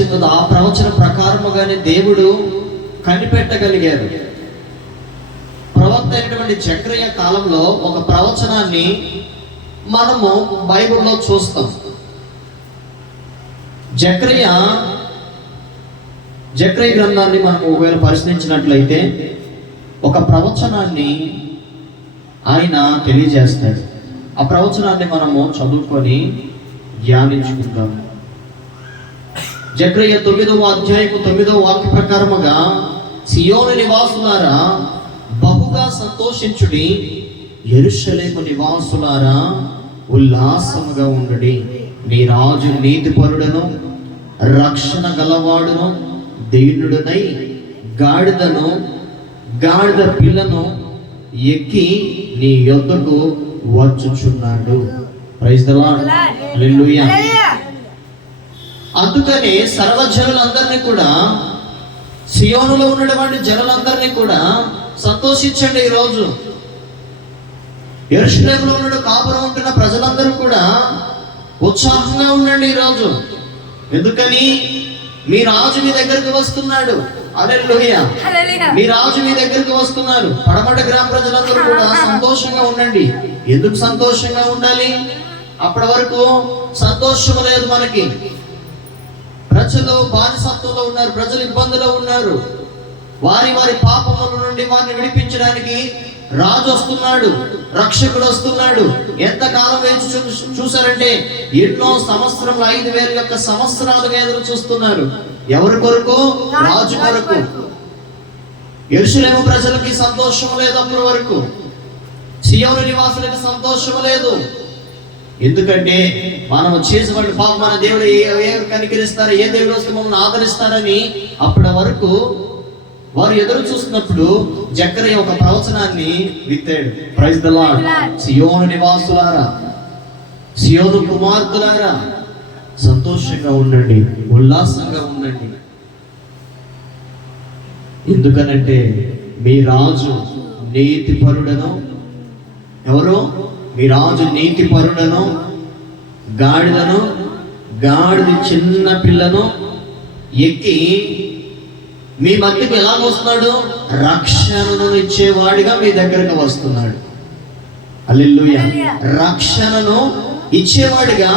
వచ్చిందో ఆ ప్రవచన ప్రకారముగానే దేవుడు కనిపెట్టగలిగారు. ప్రవక్త అయినటువంటి జకర్యా కాలంలో ఒక ప్రవచనాన్ని మనము బైబిల్లో చూస్తాం. జకర్యా గ్రంథాన్ని మనం ఒకవేళ పరిశీలించినట్లయితే ఒక ప్రవచనాన్ని ఆయన తెలియజేస్తాడు. ఆ ప్రవచనాన్ని మనము చదువుకొని ధ్యానించుకుందాం. జకర్యా 9వ అధ్యాయము 9వ వాక్య ప్రకారముగా, సియోను నివాసులారా బహుగా సంతోషించుడి, యెరూషలేము నివాసులారా ఉల్లాసముగా ఉండుడి. నీ రాజు నీతిపరుడను రక్షణ గలవాడును దీనుడునై గాడిద పిల్లను ఎక్కి నీ యొద్దకు వచ్చుచున్నాడు. ప్రైజ్ ది లార్డ్, హల్లెలూయా. అందుకని సర్వజనులందరినీ కూడా, సియోనులో ఉన్నటువంటి జనులందరినీ కూడా సంతోషించండి. ఈరోజు యెరూషలేములో ఉన్న కాపురం ఉంటున్న ప్రజలందరూ కూడా ఉత్సాహంగా ఉండండి ఈరోజు. ఎందుకని మీ రాజు మీ దగ్గరికి వస్తున్నాడు. హల్లెలూయా. మీ రాజు మీ దగ్గరికి వస్తున్నారు. పడమట గ్రామ ప్రజలందరూ కూడా సంతోషంగా ఉండండి. ఎందుకు సంతోషంగా ఉండాలి? అప్పటి వరకు సంతోషం లేదు మనకి. ప్రజలు బానిసత్వంలో ఉన్నారు, ప్రజలు ఇబ్బందులో ఉన్నారు. వారి పాపముల నుండి వారిని విడిపించడానికి రాజు వస్తున్నాడు, రక్షకుడు వస్తున్నాడు. ఎంతకాలం వేచి చూసారంటే ఎన్నో సంవత్సరములు, 5,000 యొక్క సంవత్సరాలుగా ఎదురు చూస్తున్నారు. ఎవరి కొరకు? రాజు కొరకు. యెరూషలేము ప్రజలకి సంతోషం లేదు. అప్పటి వరకు సియోను నివాసులకి సంతోషం లేదు. ఎందుకంటే మనం చేసేవాళ్ళు పాపం, మన దేవుడు ఏ కనికరిస్తారో, ఏ దేవుడు వస్తే మమ్మల్ని ఆదరిస్తారని అప్పటి వరకు వారు ఎదురు చూస్తున్నప్పుడు జకర్యా ఒక ప్రవచనాన్ని విత్తాడు. Praise the Lord. సియోను నివాసులారా, సియోను కుమార్తెలారా సంతోషంగా ఉండండి, ఉల్లాసంగా ఉండండి. ఎందుకనంటే మీ రాజు నీతిపరుడను, ఎవరు? మీ రాజు నీతిపరుడను, గాడిద చిన్న పిల్లను ఎక్కి మీ మధ్యకి ఎలా వస్తున్నాడు? రక్షణను ఇచ్చేవాడిగా మీ దగ్గరకు వస్తున్నాడు. హల్లెలూయా. రక్షణను ఇచ్చేవాడిగా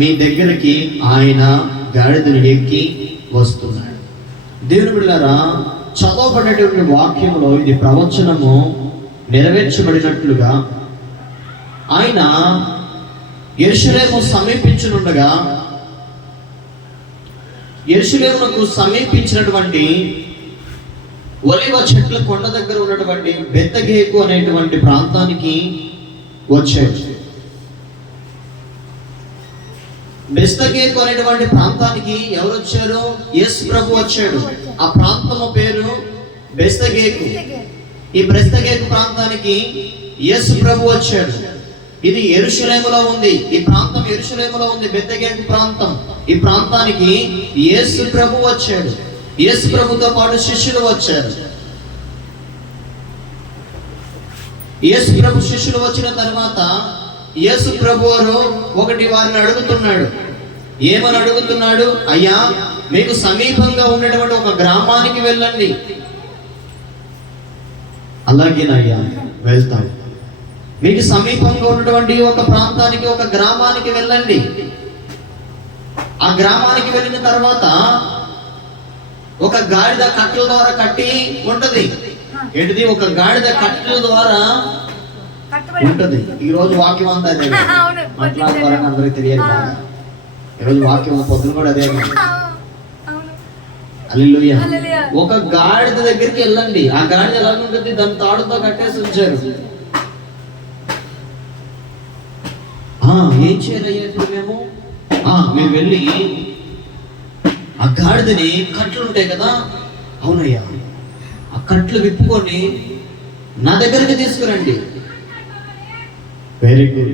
మీ దగ్గరికి ఆయన గాడిదను ఎక్కి వస్తున్నాడు. దేవుని బిడ్డలారా, చదవబడినటువంటి వాక్యంలో ఇది ప్రవచనము నెరవేర్చబడినట్లుగా ఆయన యెరూషలేము సమీపించనుండగా, యెరూషలేమునకు సమీపించినటువంటి ఒలీవ చెట్ల కొండ దగ్గర ఉన్నటువంటి బెత్లెహేము అనేటువంటి ప్రాంతానికి వచ్చాడు. బెత్లెహేము అనేటువంటి ప్రాంతానికి ఎవరు వచ్చారు? యేసు ప్రభు వచ్చాడు. ఆ ప్రాంతము పేరు బెత్లెహేము. ఈ బెత్లెహేము ప్రాంతానికి యేసు ప్రభు వచ్చాడు. ఇది యెరూషలేములో ఉంది. ఈ ప్రాంతం యెరూషలేములో ఉంది, బెత్లెహేము ప్రాంతం. ఈ ప్రాంతానికి యేసు ప్రభు వచ్చాడు. యేసు ప్రభుతో పాటు శిష్యులు వచ్చారు. యేసు ప్రభు శిష్యులు వచ్చిన తర్వాత యేసు ప్రభు ఒకటి వారిని అడుగుతున్నాడు. ఏమని అడుగుతున్నాడు? అయ్యా, మీకు సమీపంగా ఉన్నటువంటి ఒక గ్రామానికి వెళ్ళండి. అలాగేనయ్యా, వెళ్తాం. మీకు సమీపంగా ఉన్నటువంటి ఒక ప్రాంతానికి, ఒక గ్రామానికి వెళ్ళండి. ఆ గ్రామానికి వెళ్ళిన తర్వాత ఒక గాడిద కట్టెల ద్వారా కట్టి ఉంటది. ఏంటిది? ఒక గాడిద కట్టెల ద్వారా ఉంటది. ఈ రోజు వాక్యం అంతా అదే మాట్లాడతారని అందరికి తెలియదు. ఈరోజు వాక్యం పొద్దున కూడా అదే. హల్లెలూయా. ఒక గాడిద దగ్గరికి వెళ్ళండి. ఆ గాడిద ఎలా ఉంటుంది? దాని తాడుతో కట్టేసి ఉంచారు. ఏం చేయాలయ్యా ఇప్పుడు మేము వెళ్ళి ఆ గాడిదని కట్లు ఉంటాయి కదా, అవునయ్యా, ఆ కట్లు విప్పుకొని నా దగ్గరికి తీసుకురండి. వెరీ గుడ్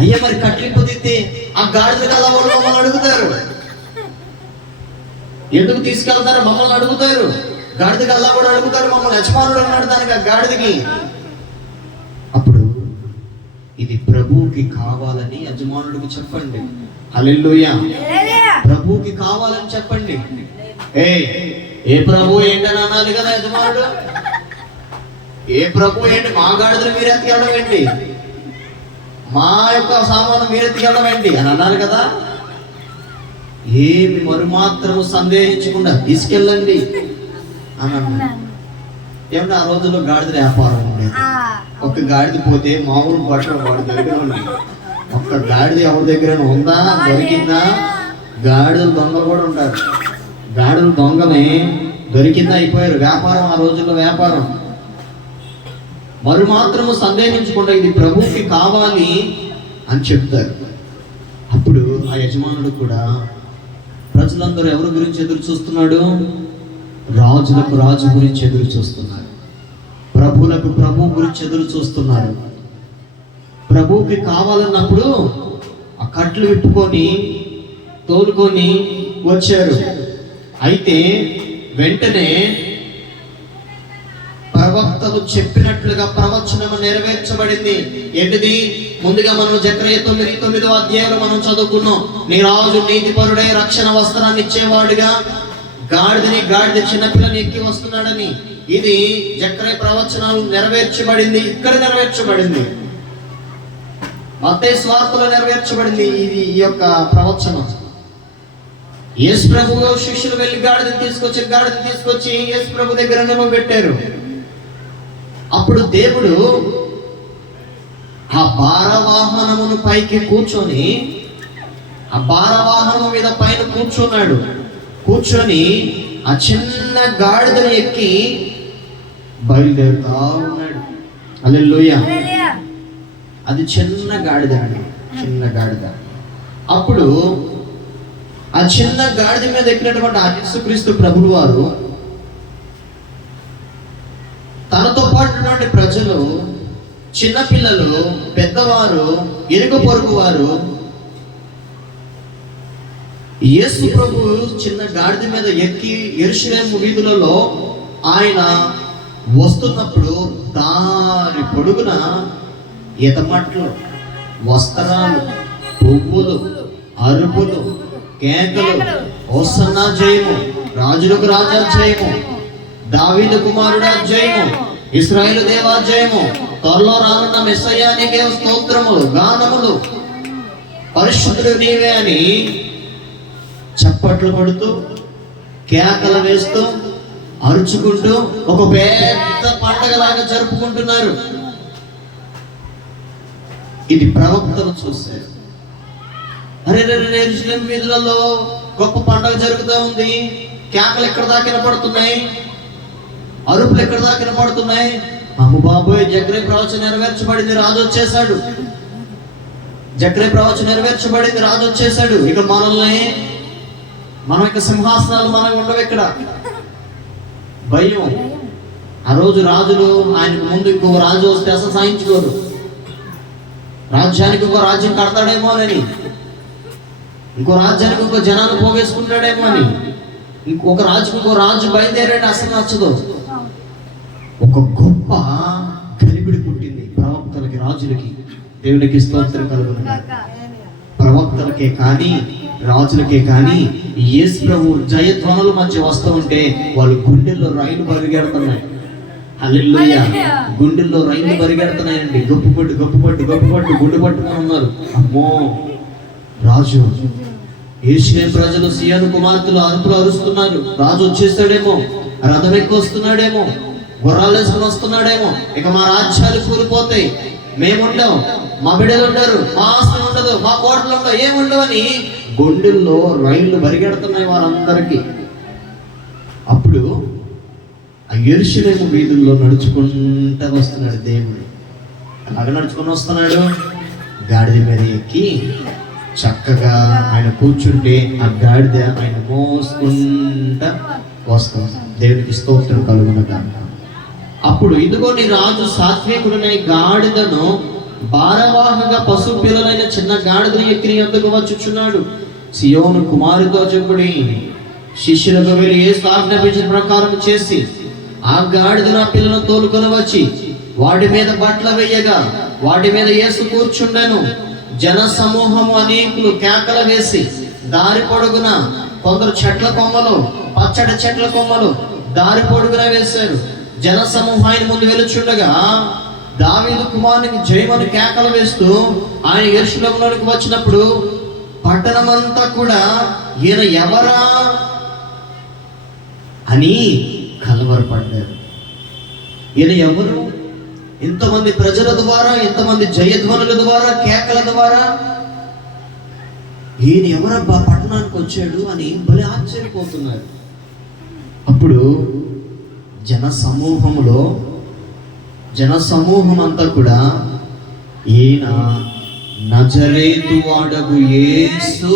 అయ్యా. మరి కట్లు పొందితే ఆ గాడిద కల వాళ్ళు మమ్మల్ని అడుగుతారు, ఎందుకు తీసుకెళ్తారు? మమ్మల్ని అడుగుతారు. గాడిద కల్లా కూడా అడుగుతారు మమ్మల్ని. యజమానుడు అన్నాడు దానికి, ఆ గాడిదకి. అప్పుడు ఇది ప్రభువుకి కావాలని యజమానుడికి చెప్పండి. హల్లెలూయా. ప్రభువుకి చెప్పండి. ఏ ప్రభు ఏంటని అనాలి కదా యజమానుడు. ఏ ప్రభు ఏంటి, మా గాడిదలు మీరు ఎత్తుకెళ్ళడం ఏంటి, మా యొక్క సామాను మీరు ఎత్తుకెళ్ళడం ఏంటి అని అన్నారు కదా. ఏమి మరుమాత్రము సందేహించకుండా తీసుకెళ్ళండి అని అన్నారు. ఏమన్నా ఆ రోజుల్లో గాడిద వ్యాపారం ఉండేది. ఒక్క గాడిద పోతే మామూలు బట్టలు వాడి దగ్గర ఉన్నాయి. ఒక్క గాడిద ఎవరి దగ్గర ఉందా, దొరికిందా, గాడిదలు దొంగలు కూడా ఉంటారు. గాడిదలు దొంగలే దొరికిందా అయిపోయారు. వ్యాపారం ఆ రోజుల్లో వ్యాపారం. మరి మాత్రము సందేహించకుండా ఇది ప్రభువుకి కావాలి అని చెప్తారు. అప్పుడు ఆ యజమానుడు కూడా ప్రజలందరూ ఎవరి గురించి ఎదురు చూస్తున్నాడు, రాజులకు రాజు గురించి ఎదురు చూస్తున్నారు, ప్రభువులకు ప్రభు గురించి ఎదురు చూస్తున్నారు. ప్రభువుకి కావాలన్నప్పుడు ఆ కట్లు విప్పుకొని తోలుకొని వచ్చారు. అయితే వెంటనే ప్రవక్తలు చెప్పినట్లుగా ప్రవచనము నెరవేర్చబడింది. ఏంటిది? ముందుగా మనం జకర్యా 9:9 అధ్యాయంలో మనం చదువుకున్నాం. నీ రాజు నీతిపరుడే, రక్షణ వస్త్రాన్ని ఇచ్చేవాడుగా గాడిద చిన్నపిల్లని ఎక్కి వస్తున్నాడని. ఇది జకర్యా ప్రవచనాలు నెరవేర్చబడింది. ఇక్కడ నెరవేర్చబడింది, మత్తయి సువార్తలో నెరవేర్చబడింది ఇది ఈ యొక్క ప్రవచనం. యేసు ప్రభు శిష్యులు వెళ్ళి గాడిదని తీసుకొచ్చి యేసు ప్రభు దగ్గర నిలబెట్టారు. అప్పుడు దేవుడు ఆ భారవాహనమును పైకి కూర్చొని, ఆ భారవాహనం మీద పైన కూర్చొని ఆ చిన్న గాడిదను ఎక్కి బయలుదేరుతా ఉన్నాడు. హల్లెలూయా. అది చిన్న గాడిద అండి, చిన్న గాడిద. అప్పుడు ఆ చిన్న గాడిద మీద ఎక్కినటువంటి ఆ యేసుక్రీస్తు ప్రభువు వారు తనతో పాటు ప్రజలు, చిన్నపిల్లలు, పెద్దవారు, ఇరుగు పొరుగు వారు యేసు ప్రభు చిన్న గాడిద మీద ఎక్కి యెరూషలేము వీధులలో ఆయన వస్తున్నప్పుడు దారి పొడుగున ఈతమట్లు, వస్త్రాలు, పువ్వులు, అరుపులు, కేకలు, హోసన్నా జయము, రాజులకు రాజా జయము, దావీదు కుమారుడా జయము, ఇశ్రాయేలు దేవా జయము, త్వరలో రానున్న మెస్సయ్యా నీకే స్తోత్రములు, గానములు, పరిశుద్ధుడు నీవే అని చప్పట్లు పడుతూ, కేకలు వేస్తూ, అరుచుకుంటూ ఒక పెద్ద పండగలాగా జరుపుకుంటున్నారు. ఇది ప్రవక్తలు చూశారు. అరే యెరూషలేము వీధులలో గొప్ప పండగ జరుగుతూ ఉంది, కేకలు ఎక్కడ దాకా వినపడుతున్నాయి, అరుపులు ఎక్కడ దాకా వినపడుతున్నాయి. అమ్మ బాబోయ్, జకర్యా ప్రవచనం నెరవేర్చబడింది, రాజు వచ్చేసాడు. జకర్యా ప్రవచనం నెరవేర్చబడింది, రాజు వచ్చేసాడు. ఇక మనం ఇక సింహాసనాలు మనకు ఉండవు. ఇక్కడ భయం. ఆ రోజు రాజులు ఆయనకు ముందు ఇంకొక రాజు వస్తే అసలు సాయించుకోరు. రాజ్యానికి ఇంకో రాజ్యం కడతాడేమో అని, ఇంకో రాజ్యానికి ఇంకో జనాలు పోగేసుకుంటాడేమో అని, ఇంకొక రాజు బయలుదేరాడు అసలు నచ్చదు. ఒక గొప్ప గలిబిడి పుట్టింది ప్రవక్తలకి, రాజులకి. దేవునికి స్తోత్రం కలుగును గాక. ప్రవక్తలకే కానీ రాజులకే కానీ యేసు ప్రభు జయధ్వనుల మధ్య వస్తూ ఉంటే వాళ్ళు గుండెల్లో రైలు పరిగెడుతున్నాయి. హల్లెలూయా. గుండెల్లో రైలు పరిగెడుతున్నాయండి. గొప్పపట్టు గుండె పట్టుకొని ఉన్నారు. అమ్మో, రాజు. యెరూషలేము ప్రజలు, సీయోను కుమార్తెలు అరుపులు అరుస్తున్నారు. రాజు వచ్చేస్తాడేమో, రథం ఎక్కి వస్తున్నాడేమో, గుర్రాలు వేసుకుని వస్తున్నాడేమో, ఇక మా రాజ్యాలు కూలిపోతాయి, మేముండం, మా బిడ్డలు ఉండరు, మా ఆస్తి ఉండదు, మా కోటలు ఉండవు, ఏముండవు అని గుండెల్లో రైళ్లు పరిగెడుతున్నాయి వారందరికీ. అప్పుడు ఆ యెరూషలేము వీధుల్లో నడుచుకుంటూ వస్తున్నాడు దేవుడు. అలాగే నడుచుకొని వస్తున్నాడు. గాడిద మీద ఎక్కి చక్కగా ఆయన కూర్చుంటే ఆ గాడిద ఆయన మోసుకుంటా వస్తాం. దేవునికి స్తోత్రం కలుగును గాక. అప్పుడు ఇదిగో నీ రాజు సాత్వికుడనే గాడిదను భారవాహగా పశు పిల్లలైన చిన్న గాడిదను ఎక్కి ఎందుకు వచ్చుచున్నాడు. సియోను కుమారుతో చెప్పుడి, శిష్యులకు వెళ్ళి యేసు ఆజ్ఞాపించిన ప్రకారం చేసి ఆ గాడిదను ఆ పిల్లను తోలుకొని వచ్చి వాటి మీద బట్టలు వేయగా వాటి మీద యేసు కూర్చుండెను. జన సమూహము అనేకులు కేకలు వేసి దారి పొడుగున కొందరు చెట్ల కొమ్మలు, పచ్చడి చెట్ల కొమ్మలు దారి పొడుగునా వేశారు. జన సమూహాన్ని ముందు వెలుచుండగా దావీదు కుమారునికి జయమని కేకలు వేస్తూ ఆయన యెరూషలేములోనికి వచ్చినప్పుడు పట్టణమంతా కూడా ఈయన ఎవరా అని కలవరపడ్డారు. ఈయన ఎవరు? ఇంతమంది ప్రజల ద్వారా, ఇంతమంది జయధ్వనుల ద్వారా, కేకల ద్వారా ఈయన ఎవరబ్బా పట్టణానికి వచ్చాడు అని భలే ఆశ్చర్యపోతున్నారు. అప్పుడు జనసమూహం అంతా కూడా ఈయన నజరేతు వాడగు యేసు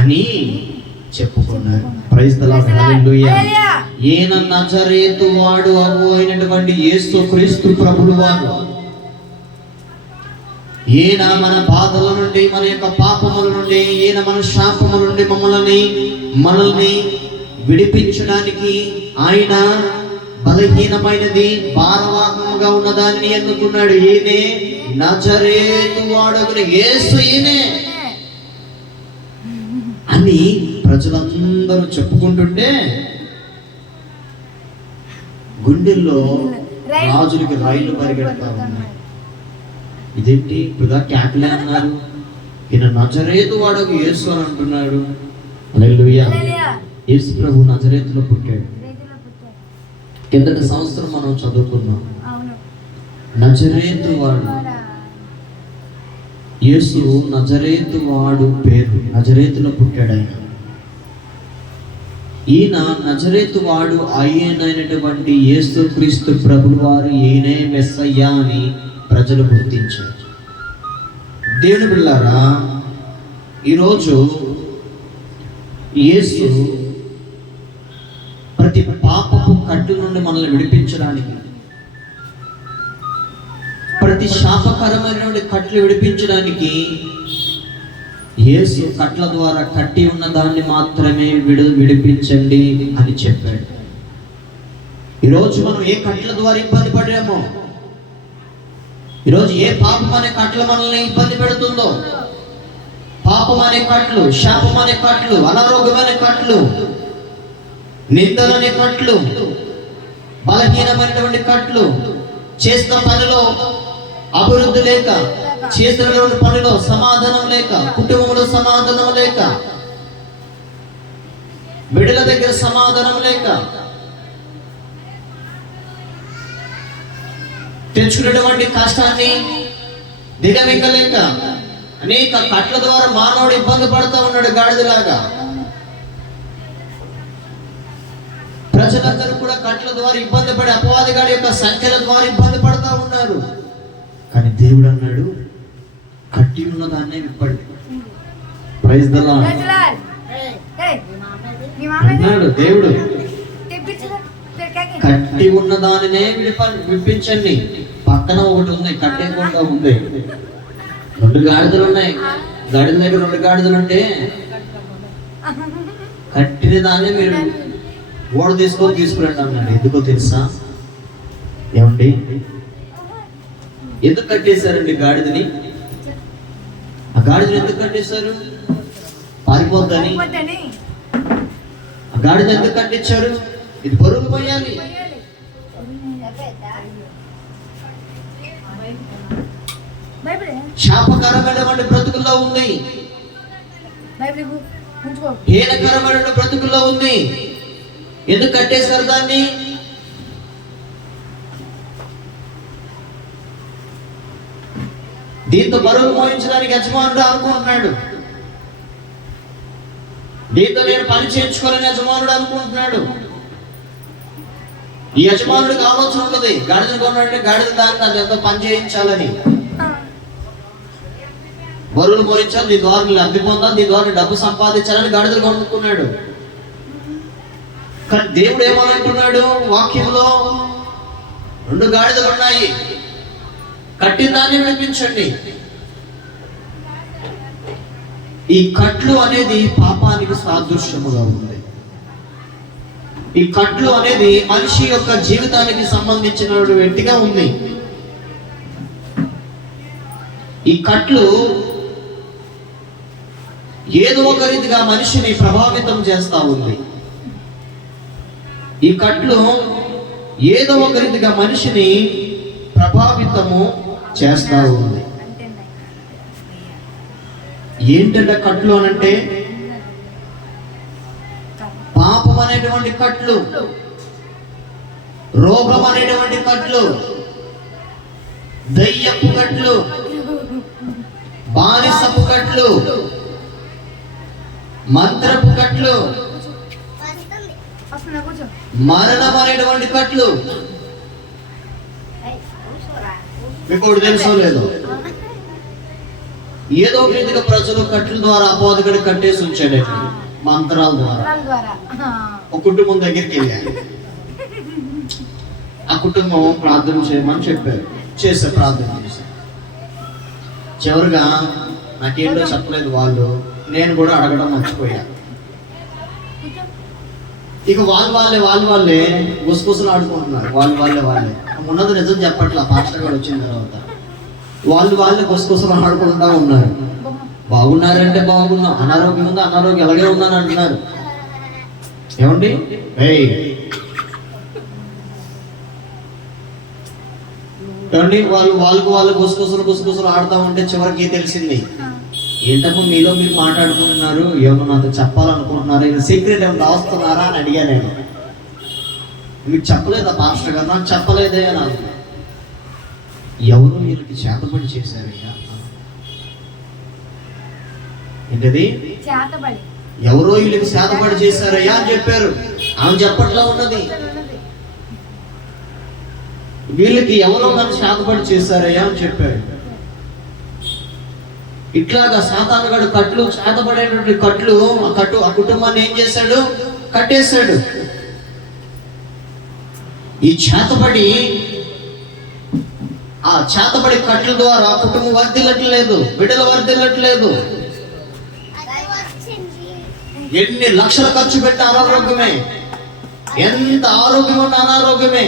అని చెప్పుకున్నారు. ప్రైజ్ ది లార్డ్, హల్లెలూయా. ఈయన నజరేతు వాడు అవు అయినటువంటి యేసు క్రీస్తు ప్రభువు వారు. ఈయన మన బాధల నుండి, మన యొక్క పాపముల నుండి, ఈయన మన శాపముల నుండి మనల్ని విడిపించడానికి ఆయన బలహీనమైనది, భారవాహముగా ఉన్న దానిని ఎన్నుకున్నాడు. ఈయనే నజరేతు వాడగు యేసు ఈయనే అని ప్రజలందరూ చెప్పుకుంటుంటే గుండెల్లో రాజులకి రైళ్లు పరిగెడతా ఉన్నాయి. ఇదేంటి ఇప్పుడు క్యాట్లే అన్నారు, ఈయన నజరేతు వాడకు యేసు అని అంటున్నాడు. హల్లెలూయా. యేసు ప్రభు నజరేతులో పుట్టాడు. కిందటి సంవత్సరం మనం చదువుకున్నాం. నజరేతు వాడు యేసు, నజరేతు వాడు పేరు, నజరేతులో పుట్టాడు ఆయన. ఈయన నజరేతు వాడు అయినటువంటి యేసు క్రీస్తు ప్రభువు వారు, ఈయనే మెస్సయ్యా అని ప్రజలు గుర్తించారు. దేవుని బిడ్డలారా, ఈరోజు యేసు ప్రతి పాపపు కట్టు నుండి మనల్ని విడిపించడానికి, ప్రతి శాపకరమైనటువంటి కట్లు విడిపించడానికి యేసు కట్ల ద్వారా కట్టి ఉన్న దాన్ని మాత్రమే విడిపించండి అని చెప్పాడు. ఈరోజు మనం ఏ కట్ల ద్వారా ఇబ్బంది పడామో, ఈరోజు ఏ పాపం అనే కట్లు మనల్ని ఇబ్బంది పెడుతుందో, పాపం అనే కట్లు, శాపం అనే కట్లు, అనారోగ్యమైన కట్లు, నిందలనే కట్లు, బలహీనమైనటువంటి కట్లు, చేస్తున్న పనిలో అభివృద్ధి లేక, చేస్తున్నటువంటి పనిలో సమాధానం లేక, కుటుంబంలో సమాధానం లేక, బిడ్డల దగ్గర సమాధానం లేక, తెచ్చుకున్నటువంటి కష్టాన్ని దిగమింగలేక అనేక కట్ల ద్వారా మానవుడు ఇబ్బంది పడుతూ ఉన్నాడు గాడిదలాగా. ప్రజలందరూ కూడా కట్ల ద్వారా ఇబ్బంది పడి అపవాదిగాడి యొక్క సంఖ్యల ద్వారా ఇబ్బంది పడుతూ ఉన్నారు. కానీ దేవుడు అన్నాడు, కట్టి ఉన్న దాన్నే విప్పండి. ప్రైజ్ ది లార్డ్ అన్నాడు దేవుడు. కట్టి ఉన్న దానినే విప్పించండి. పక్కన ఒకటి ఉంది, కట్టేకుండా ఉంది. 2 గాడిదలు ఉన్నాయి. గాడిద దగ్గర 2 గాడిదలు ఉంటే కట్టిన దాన్ని మీరు ఓడ తీసుకురండి అన్నాడు. ఎందుకో తెలుసా? ఏమండి, ఎందుకు కట్టేశారండి గాడిదని? ఆ గాడిదని ఎందుకు కట్టేశారు? పారిపోద్దని. ఆ గాడిద ఎందుకు కట్టించారు? ఇది బరువులు పోయాలి. శాపకరమైనటువంటి బ్రతుకుల్లో ఉంది, హీనకరమైన బ్రతుకుల్లో ఉంది. ఎందుకు కట్టేశారు దాన్ని? దీంతో బరువు మోయించడానికి యజమానుడు అనుకుంటున్నాడు. దీంతో నేను పని చేయించుకోవాలని యజమానుడు అనుకుంటున్నాడు. ఈ యజమానుడికి ఆలోచన ఉంటుంది, గాడిదను కొన్నాడంటే గాడిద దాన్ని అది ఎంతో పని చేయించాలని, బరువులు మోయించాలి, దీని ద్వారా లబ్ధి పొందాలి, దీని ద్వారా డబ్బు సంపాదించాలని గాడిదలు కొనుక్కున్నాడు. కానీ దేవుడు ఏమనంటున్నాడు వాక్యంలో? 2 గాడిదలు ఉన్నాయి, కట్టిన దాన్ని విడిపించండి. ఈ కట్లు అనేది పాపానికి సాదృశ్యముగా ఉంది. ఈ కట్లు అనేది మనిషి యొక్క జీవితానికి సంబంధించినటువంటిగా ఉంది. ఈ కట్లు ఏదో ఒక రీతిగా మనిషిని ప్రభావితం చేస్తా ఉంది. ఈ కట్లు ఏదో ఒక రీతిగా మనిషిని ప్రభావితము చేస్తా ఉంది. ఏంటంటే కట్లు అనంటే పాపం అనేటువంటి కట్లు, రోగం అనేటువంటి కట్లు, దయ్యపు కట్లు, బానిసపు కట్లు, మంత్రపు కట్లు, మరణం అనేటువంటి కట్లు. మీకు తెలుసో లేదో, ఏదో ఒక రీతిగా ప్రజలు కట్ల ద్వారా అపోధకుడు కట్టేసి ఉంచాడు. మంత్రాల ద్వారా ఒక కుటుంబం దగ్గరికి వెళ్ళారు. ఆ కుటుంబం ప్రార్థన చేయమని చెప్పారు. చేసే ప్రార్థన చేశారు. చివరిగా నాకేంటో చెప్పలేదు వాళ్ళు, నేను కూడా అడగడం మర్చిపోయాను. ఇక వాళ్ళే గుసగుసలు ఆడుకుంటున్నారు. వాళ్ళే ఉన్నది నిజం చెప్పట్లా. పాస్టర్ గారు వచ్చిన తర్వాత వాళ్ళే గుసగుసలు ఆడుకుంటా ఉన్నారు. బాగున్నారంటే బాగున్నాం, అనారోగ్యం ఉందా, అనారోగ్యం ఎలాగే ఉందని అంటున్నారు. ఏమండి ఏమండి వాళ్ళు గుసగుసలు ఆడుతూ ఉంటే చివరికి తెలిసింది, ఏంటమ్మా మీలో మీరు మాట్లాడుకుంటున్నారు, ఏమన్నా నాతో చెప్పాలనుకుంటున్నారు, ఇది సీక్రెట్ ఏమైనా రాస్తున్నారా అని అడిగా నేను. మీకు చెప్పలేదా పాస్టర్ గారు? నాకు చెప్పలేదే అని అన్నా. ఎవరు వీళ్ళకి చేతబడి చేశారయ్యా? ఏంటది? ఎవరో వీళ్ళకి చేతబడి చేశారయ్యా అని చెప్పారు. ఆమె చెప్పట్లా ఉన్నది, వీళ్ళకి ఎవరో నన్ను చేతబడి చేశారయ్యా అని చెప్పారు. ఇట్లాగా సాతానుగాడు కట్లు, చేతబడేటువంటి కట్లు, ఆ కుటుంబాన్ని ఏం చేశాడు? కట్టేశాడు. ఈ చేతబడి కట్ల ద్వారా కుటుంబం వర్ధిల్లట్లేదు, బిడ్డలు వర్ధిల్లట్లేదు. ఎన్ని లక్షలు ఖర్చు పెట్టి అనారోగ్యమే, ఎంత ఆరోగ్యం ఉన్న అనారోగ్యమే.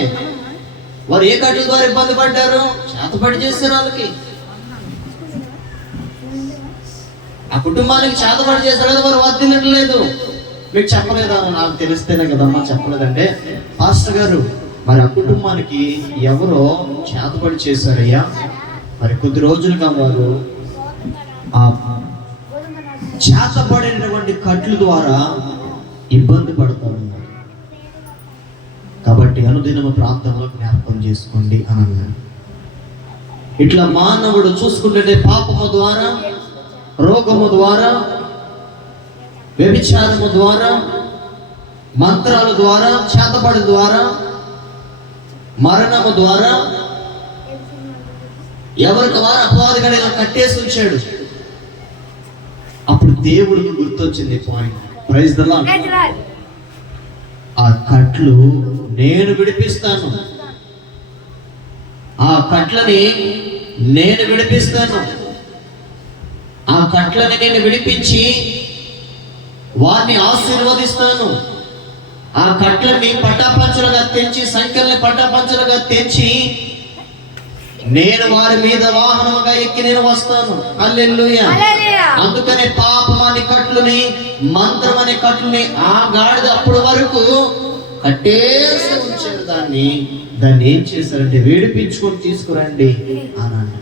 వారు ఏ కట్ల ద్వారా ఇబ్బంది పడ్డారు? చేతబడి చేశారు వాళ్ళకి. ఆ కుటుంబానికి చేతబడి చేశారు కదా, వారు వర్ధిల్లట్లేదు. మీకు చెప్పలేదా? నాకు తెలిస్తేనే కదమ్మా చెప్పలేదంటే, పాస్టర్ గారు మరి ఆ కుటుంబానికి ఎవరో చేతబడి చేశారయ్యా, మరి కొద్ది రోజులుగా వారు ఆ చేతబడినటువంటి కట్ల ద్వారా ఇబ్బంది పడుతూ ఉన్నారు. కాబట్టి అనుదినము ప్రాంతంలో జ్ఞాపకం చేసుకోండి అని అన్నారు. ఇట్లా మానవుడు చూసుకుంటే పాపము ద్వారా, రోగము ద్వారా, వ్యభిచారము ద్వారా, మంత్రాల ద్వారా, చేతబడి ద్వారా, మరణము ద్వారా ఎవరికి వారు అపవాదిగా ఇలా కట్టేసి ఉంచాడు. అప్పుడు దేవుడికి గుర్తొచ్చింది పాయింట్. Praise the lord. ఆ కట్లు నేను విడిపిస్తాను, ఆ కట్లని నేను విడిపిస్తాను, ఆ కట్లని నేను విడిపించి వారిని ఆశీర్వదిస్తాను. ఆ కట్లని పటాపంచలుగా తెంచి, సంఖ్యల్ని పటాపంచలుగా తెంచి నేను వారి మీద వాహనముగా ఎక్కి నేను వస్తాను. హల్లెలూయా. అందుకనే పాపం అనే కట్లని, మంత్రం అనే కట్లని ఆ గాడిద అప్పుడు వరకు కట్టేసి ఉంచారు. దాన్ని ఏం చేశారంటే విడిపించుకొని తీసుకురండి అని.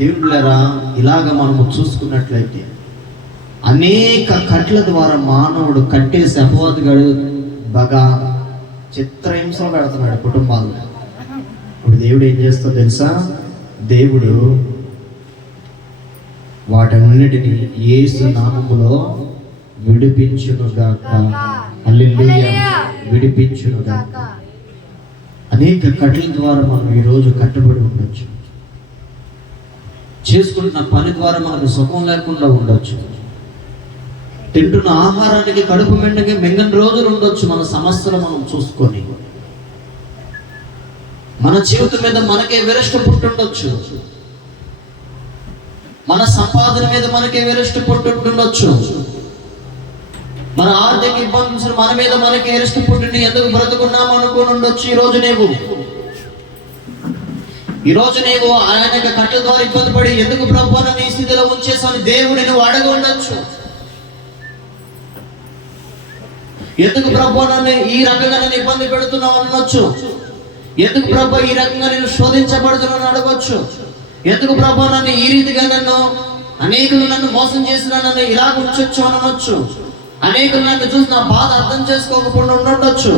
దేవుళ్ళరా, ఇలాగ మనము చూసుకున్నట్లయితే అనేక కట్ల ద్వారా మానవుడు కట్టేసి అపవాదిగాడు బాగా చిత్రహింసలు పెడుతున్నాడు కుటుంబాల్లో. ఇప్పుడు దేవుడు ఏం చేస్తా తెలుసా? దేవుడు వాటన్నిటిని యేసు నామములో విడిపించునుగాక. హల్లెలూయా. విడిపించునుగాక. అనేక కట్ల ద్వారా మనం ఈరోజు కట్టబడి ఉండొచ్చు. చేసుకుంటున్న పని ద్వారా మనకు సుఖం లేకుండా ఉండొచ్చు. తింటున్న ఆహారానికి కడుపు మింగని రోజులు ఉండొచ్చు. మన సమస్యలు మనం చూసుకొని మన జీవితం మీద మనకే విరష్ట పుట్టుండొచ్చు. మన సంపాదన మీద మనకే విరష్ట పుట్టుండొచ్చు. మన ఆర్థిక ఇబ్బందులు మన మీద మనకే విరష్ట పుట్టింది. ఎందుకు బ్రతుకున్నాం అనుకుని ఉండొచ్చు. ఈ రోజు ఈ రోజు నీవు ఆయన కట్టల ద్వారా ఇబ్బంది పడి ఎందుకు ప్రభు నన్ను ఈ స్థితిలో ఉంచేసాను దేవుడు నువ్వు అడగ ఉండొచ్చు. ఎందుకు ప్రభు నన్ను ఈ రకంగా నన్ను ఇబ్బంది పెడుతున్నావు అనొచ్చు. ఎందుకు ప్రభు ఈ రకంగా నేను శోధించబడుతున్నాను అడగొచ్చు. ఎందుకు ప్రభు నన్ను ఈ రీతిగా అనేకులు నన్ను మోసం చేసిన నన్ను ఇలా ఉంచొచ్చు అనొచ్చు. అనేకులు నన్ను చూసి నా బాధ అర్థం చేసుకోకపోకుండా ఉండొచ్చు.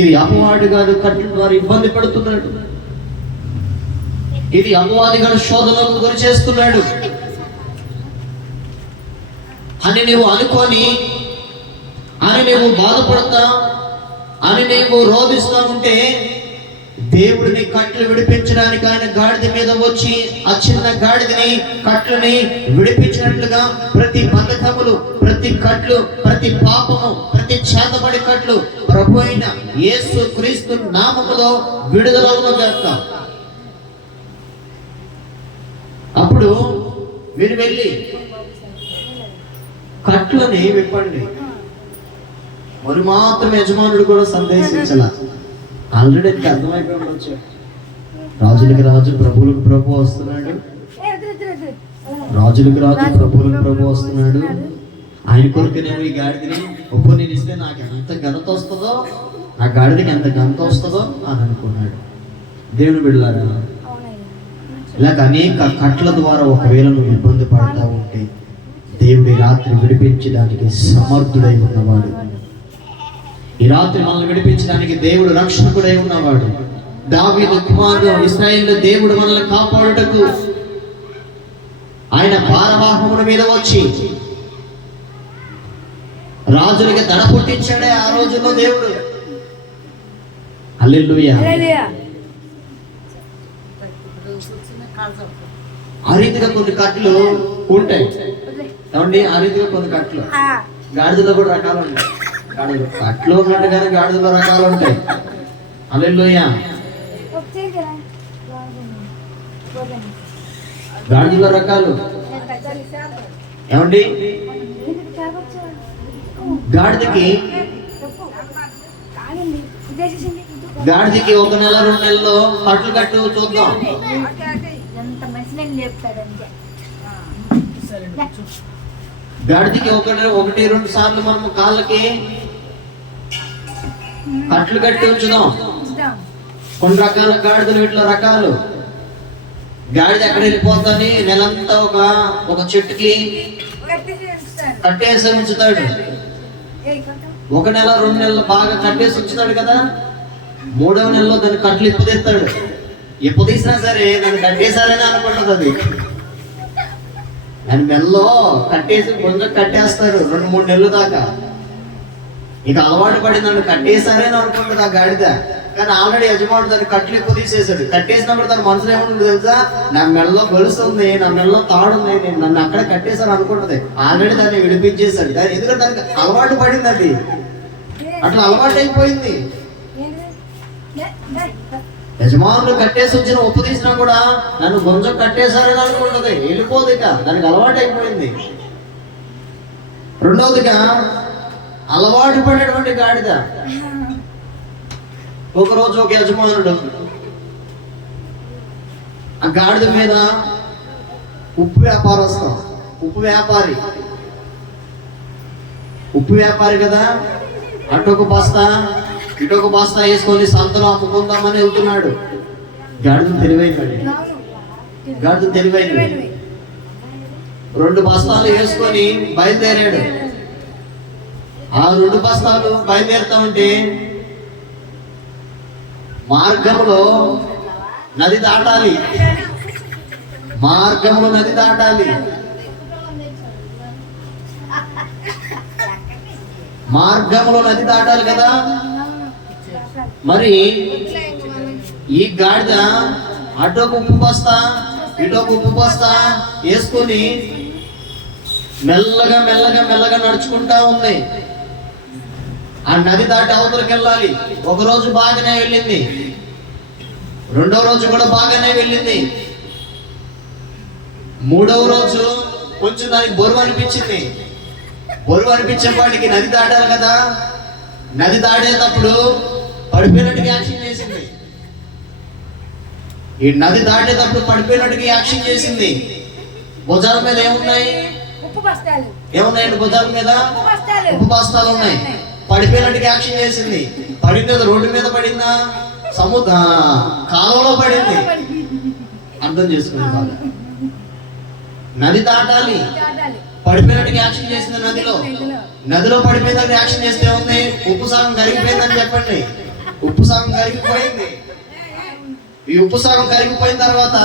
ఇది అపవాది గారు కట్టల ద్వారా ఇబ్బంది పెడుతున్నాడు. ఇది అపవాది గారు శోధనకు గురి చేస్తున్నాడు అని నీవు అనుకొని, అని నీవు బాధపడతా, అని నీవు రోధిస్తూ ఉంటే దేవుడిని కట్లు విడిపించడానికి ఆయన గాడిద మీద వచ్చి ఆ చిన్న గాడిదని కట్లని విడిపించినట్లుగా ప్రతి బంధకములు, ప్రతి కట్లు, ప్రతి పాపము, ప్రతి చేతబడి కట్లు ప్రభు అయిన యేసు క్రీస్తు నామములో విడుదలవును గాక. అప్పుడు మీరు వెళ్ళి కట్లని విప్పండి. మరి మాత్రం యజమానుడు కూడా సందేశించాల. ఆల్రెడీ అర్థమైపోయి ఉండొచ్చు. రాజులకి రాజు, ప్రభువులకు ప్రభు వస్తున్నాడు. రాజులకు రాజు, ప్రభువులకు ప్రభు వస్తున్నాడు. ఆయన కొరకు నేను ఈ గాడిదని నేను ఇస్తే నాకు ఎంత ఘనత వస్తుందో, నా గాడిదకి ఎంత ఘనత వస్తుందో అని అనుకున్నాడు. దేవుడు బిడ్డలారా, ఇలాగ అనేక కట్ల ద్వారా ఒకవేళ నువ్వు ఇబ్బంది పడతా ఉంటే దేవుడి రాత్రి విడిపించడానికి సమర్థుడై ఉన్నవాడు. ఈ రాత్రి మనల్ని విడిపించడానికి దేవుడు రక్షకుడై ఉన్నవాడు. దావీదు కుమారుడు ఇశ్రాయేలు దేవుడు మనల్ని కాపాడుటకు ఆయన భారవాహముల మీద వచ్చి రాజులకి దడ పుట్టించాడే ఆ రోజుల్లో దేవుడు. హల్లెలూయా. ఆ రీతిగా కొన్ని కట్లు ఉంటాయి ఏమండి. ఆ రీతిగా కొన్ని కట్లు గాడిదలో కూడా రకాలు ఉంటాయి. కట్లు ఉన్నట్టుగానే గాడిదలో రకాలు ఉంటాయి. హల్లెలూయా. గాడిదలో రకాలు ఏమండి. గాడిదకి 1 నెల 2 నెలల్లో కట్లు కట్టు చూద్దాం. గాడిదకి 1-2 సార్లు మనం కాళ్ళకి కట్లు కట్టి ఉంచుదాం. కొన్ని రకాల గాడిదలు, వీటిలో రకాలు. గాడిద ఎక్కడ వెళ్ళిపోతాని నెలంతా ఒక చెట్టుకి కట్టేసి ఉంచుతాడు. 1 నెల 2 నెలలు బాగా కట్టేసి ఉంచుతాడు కదా. 3వ నెలలో దాన్ని కట్లు ఇప్పుదెత్తాడు. ఎప్పుడు తీసినా సరే దాన్ని కట్టేశారని అనుకుంటుంది. అది దాని మెల్లో కట్టేసి కొంచెం కట్టేస్తారు 2-3 నెలల దాకా. ఇక అలవాటు పడి నన్ను కట్టేశారని అనుకుంటుంది ఆ గాడిద. కానీ ఆల్రెడీ యజమానుడు దాన్ని కట్లు ఎక్కువ తీసేసాడు. కట్టేసినప్పుడు తన మనసులో ఏముంటుంది తెలుసా? నా మెల్లో గొలుస్తుంది, నా మెల్లో తాడుంది, నేను నన్ను అక్కడ కట్టేశారు అనుకుంటుంది. ఆల్రెడీ దాన్ని విడిపించేశాడు. ఎందుకంటే దానికి అలవాటు పడింది. అది అట్లా అలవాటు అయిపోయింది. యజమానులు కట్టేసి వచ్చిన ఉప్పు తీసినా కూడా నన్ను కొంచెం కట్టేశారని అనుకుంటుంది. వెళ్ళిపోదు. ఇక దానికి అలవాటు అయిపోయింది. రెండవదిగా అలవాటు పడేటువంటి గాడిద. ఒకరోజు ఒక యజమానుడు ఆ గాడిద మీద ఉప్పు వ్యాపారి కదా, అటొక బస్తా ఇటొక బస్తా వేసుకొని సంతలో అమ్ముకుందామని వెళ్తున్నాడు. గాడిద తెలివైనది. 2 బస్తాలు వేసుకొని బయలుదేరాడు. ఆ 2 బస్తాలు బయలుదేరుతా ఉంటే మార్గంలో నది దాటాలి. కదా. మరి ఈ గాడిద అటొక ఉప్పు బస్తా ఇటొక ఉప్పు బస్తా వేసుకొని మెల్లగా నడుచుకుంటా ఉంది. ఆ నది దాటి అవతలకి వెళ్ళాలి. ఒకరోజు బాగానే వెళ్ళింది, 2వ రోజు కూడా బాగానే వెళ్ళింది, 3వ రోజు కొంచెం దానికి బరువు అనిపించింది. బరువు అనిపించేవాడికి నది దాటాలి కదా. నది దాటేటప్పుడు పడిపోయినట్టుగా యాక్షన్ చేసింది. ఈ నది దాటేటప్పుడు పడిపోయినట్టుగా యాక్షన్ చేసింది. భుజాల మీద ఏమున్నాయి? ఏమున్నాయండి భుజాల మీద? ఉప్పు బస్తాలు ఉన్నాయి. పడిపోయినట్టుగా యాక్షన్ చేసింది. పడింది రోడ్డు మీద పడిందా? సముద్ర కాలంలో పడింది. అర్థం చేసుకుంది. నది దాటాలి, పడిపోయినట్టుగా యాక్షన్ చేసింది. నదిలో పడిపోయినట్టు యాక్షన్ చేస్తే ఉంది. ఉప్పు సగం కరిగిపోయిందని చెప్పండి. ఉప్పు సగం కరిగిపోయింది. ఈ ఉప్పు సగం కరిగిపోయిన తర్వాత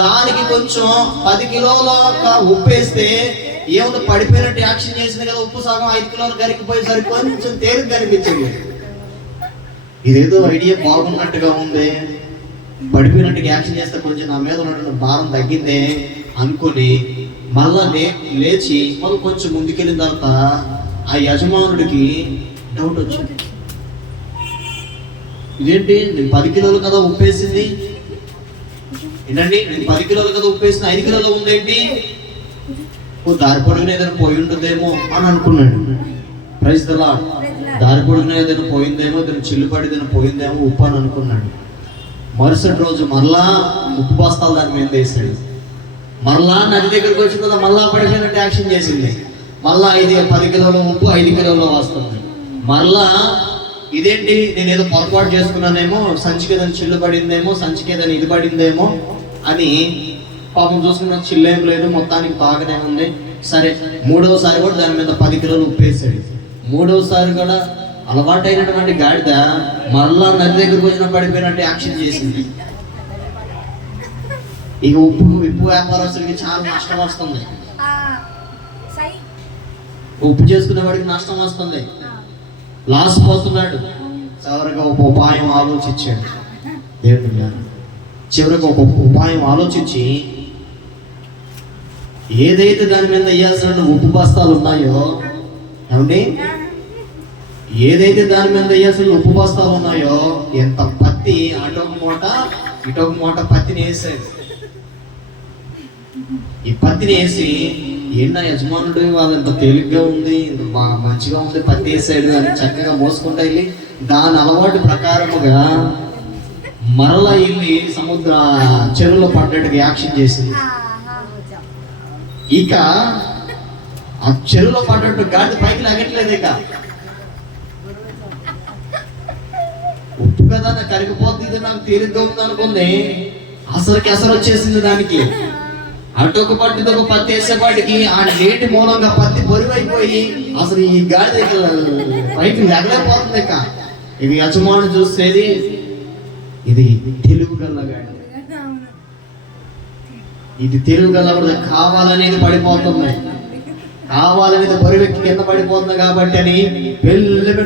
దానికి కొంచెం 10 కిలోల ఉప్పు వేస్తే ఏముంది? పడిపోయినట్టు యాక్షన్ చేసింది కదా. ఉప్పు సగం 5 కిలోలు కరిగిపోయి సరిపోయి కొంచెం తేలిక కనిపించింది. ఇదేదో ఐడియా బాగున్నట్టుగా ఉంది. పడిపోయినట్టుగా యాక్షన్ చేస్తే కొంచెం నా మీద ఉన్నటువంటి భారం తగ్గిందే అనుకుని మళ్ళా లేచి మళ్ళీ కొంచెం ముందుకెళ్ళిన తర్వాత ఆ యజమానుడికి డౌట్ వచ్చింది. ఇదేంటి, నేను 10 కిలోలు కదా ఉప్పేసింది, ఏంటండి నేను 10 కిలోలు కదా ఉప్పేసింది, 5 కిలోలు ఉందేంటి? ఓ దారి పొడుగున ఏదైనా పోయి ఉంటుందేమో అని అనుకున్నాడు. Praise the Lord. దారి పొడుగున ఏదైనా పోయిందేమో, ఏదైనా చిల్లు పడి ఏదైనా పోయిందేమో ఉప్పు అని అనుకున్నాడు. మరుసటి రోజు మరలా ఉప్పు బస్తాలు దాని మీద వేసాడు. మరలా నది దగ్గరికి వచ్చిన తర్వాత మళ్ళా పడిపోయినట్టు యాక్షన్ చేసింది. మళ్ళా 10 కిలోల ఉప్పు 5 కిలోలో వస్తుంది. మరలా ఇదేంటి, నేను ఏదో పొరపాటు చేసుకున్నానేమో, సంచికి ఏదైనా చిల్లు పడిందేమో, సంచికి ఏదైనా ఇది పడిందేమో అని పాపం చూసుకున్న చిల్లేం లేదు, మొత్తానికి బాగానే ఉంది. సరే, 3వసారి కూడా దాని మీద 10 కిలోలు ఉప్పు వేసాడు. 3వసారి కూడా అలవాటైనటువంటి గాడిద మరలా నది దగ్గరకు వచ్చిన పడిపోయినట్టు యాక్షన్ చేసింది. ఇక ఉప్పు వ్యాపారస్తుడికి చాలా నష్టం వస్తుంది. ఉప్పు చేసుకునే వాడికి నష్టం వస్తుంది, లాస్ పోతున్నాడు. చివరిగా ఒక ఉపాయం ఆలోచించాడు దేవుడు. చివరికి ఒక ఉపాయం ఆలోచించి ఏదైతే దాని మీద వేయాల్సిన ఉప్పు బస్తాలు ఉన్నాయో, ఏమండి, ఏదైతే దాని మీద వేయాల్సిన ఉప్పు బస్తాలు ఉన్నాయో, ఎంత పత్తి అటొక మూట ఇటొక మూట పత్తిని వేసాడు. ఈ పత్తిని వేసి, ఏంటా యజమానుడు వాళ్ళు ఎంత తేలిగ్గా ఉంది, ఇంత బాగా మంచిగా ఉంది, పత్తి వేసాడు అని చక్కగా మోసుకుంటా వెళ్ళి దాని అలవాటు ప్రకారముగా మరలా వెళ్ళి సముద్ర చెరువులో పడ్డట్టుగా యాక్షన్ చేసింది. ఇక ఆ చెరువులో పడ్డట్టు గాడి పైకి లాగట్లేదు. ఇక ఉప్పు కదా కరిగిపోతుంది, నాకు తేలిగ్గా ఉంది అనుకుంది. అసలుకి వచ్చేసింది దానికి. అటొక పట్టితో ఒక పత్తి వేసేపాటికి ఆ నీటి మూలంగా పత్తి బరువైపోయి అసలు ఈ గాడి పైకి ఎగలేకపోతుంది. ఇది యజమాని చూసేది, ఇది తెలుగు గల్ల గాడి, ఇది తెలుగు గల్ల కావాలనేది పడిపోతుంది, కావాలనేది బరువెక్కి కింద పడిపోతుంది. కాబట్టి అని పెళ్ళి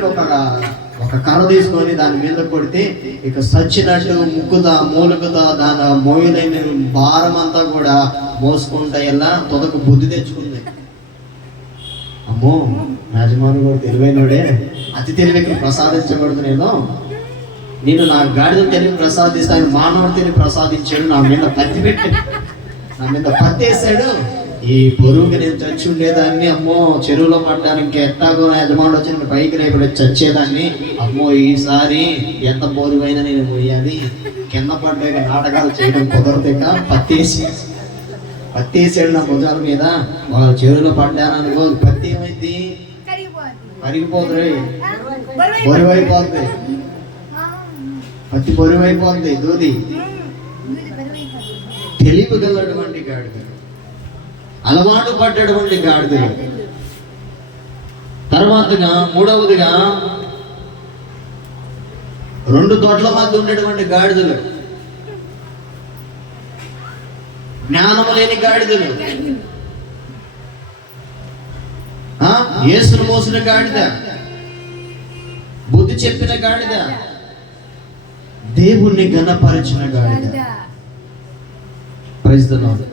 ఒక కర్ర తీసుకొని దాని మీద కొడితే ఇక సచ్చినట్టు ముక్కుతా మూలుగుతా దాని మోయిలైన భారం అంతా కూడా మోసుకుంటా ఎలా తొదకు బుద్ధి తెచ్చుకుంది. అమ్మో, యజమాని కూడా తెలివైనోడే, అతి తెలివికి ప్రసాదించకూడదు. నేను నా గాడిద తెలివి ప్రసాదిస్తాను, మానవుడి తెలివి ప్రసాదించాడు. నా మీద పత్తి వేసాడు. ఈ పొరుగుకి నేను చచ్చి ఉండేదాన్ని. అమ్మో, చెరువులో పడ్డానికి ఎట్టాగో నా యజమానుడు వచ్చి పైకి రేపు చచ్చేదాన్ని. అమ్మో, ఈసారి ఎంత బోరువైనా నేను పోయాలి, కింద పడ్డాక నాటకాలు చేయడం కుదరదేక పత్తి వేసాడు నా భుజాల మీద. వాళ్ళ చెరువులో పడ్డాను అనుకో, పత్తి ఏమైంది? కరిగిపోతుంది, బరువైపోతుంది. పత్తి బరువైపోతుంది, దూది. తెలివి గలటువంటి గాడిద, అలవాటు పడ్డటువంటి గాడిదలు. తర్వాతగా మూడవదిగా 2 దొడ్ల మధ్య ఉండేటువంటి గాడిదలు, జ్ఞానము లేని గాడిదలు. యేసును మోసిన గాడిద, బుద్ధి చెప్పిన గాడిద, దేవుణ్ణి ఘనపరిచిన గాడిద. Praise the Lord.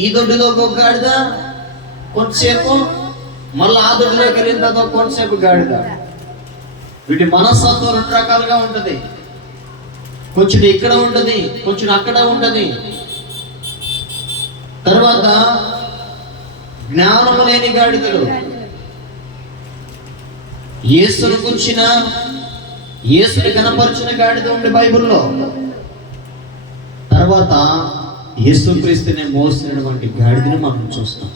ఈ దొడ్డిలో ఒక గాడిద కొంతసేపు, మళ్ళీ ఆ దొడ్డిలోకి వెళ్ళిన తర్వాత కొంతసేపు గాడిద. వీటి మనస్తత్వం 2 రకాలుగా ఉంటుంది. కొంచెం ఇక్కడ ఉంటుంది, కొంచెం అక్కడ ఉంటుంది. తర్వాత జ్ఞానము లేని గాడిదలు, యేసును గురించిన యేసుని కనపరిచిన గాడిద ఉంది బైబిల్లో. తర్వాత యేసుక్రీస్తునే మోసినటువంటి గాడిదని మనం చూస్తాం.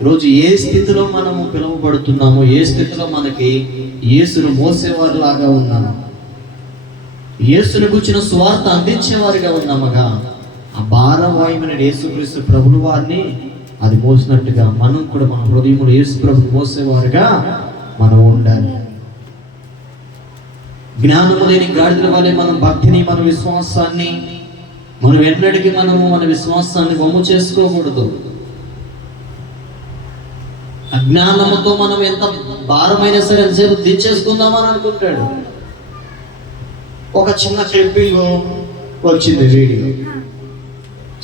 ఈరోజు ఏ స్థితిలో మనము పిలువబడుతున్నామో, ఏ స్థితిలో మనకి యేసును మోసేవారిలాగా ఉన్నాము, యేసును గుర్చిన సువార్త అందించేవారిగా ఉన్నామగా, ఆ భారవాయుమైన యేసుక్రీస్తు ప్రభువు వారిని అది మోసినట్టుగా మనం కూడా మన హృదయంలో యేసు ప్రభువు మోసేవారుగా మనం ఉండాలి. జ్ఞానము లేని గాడిదల వలె మనం భక్తిని, మన విశ్వాసాన్ని మనం ఎన్నటికీ మన విశ్వాసాన్ని వమ్ము చేసుకోకూడదు. అజ్ఞానముతో మనం ఎంత భారమైనా సరే ఎంతసేపు దించేసుకుందామని అనుకుంటాడు. ఒక చిన్న క్లిప్పింగ్ వచ్చింది వీడియో.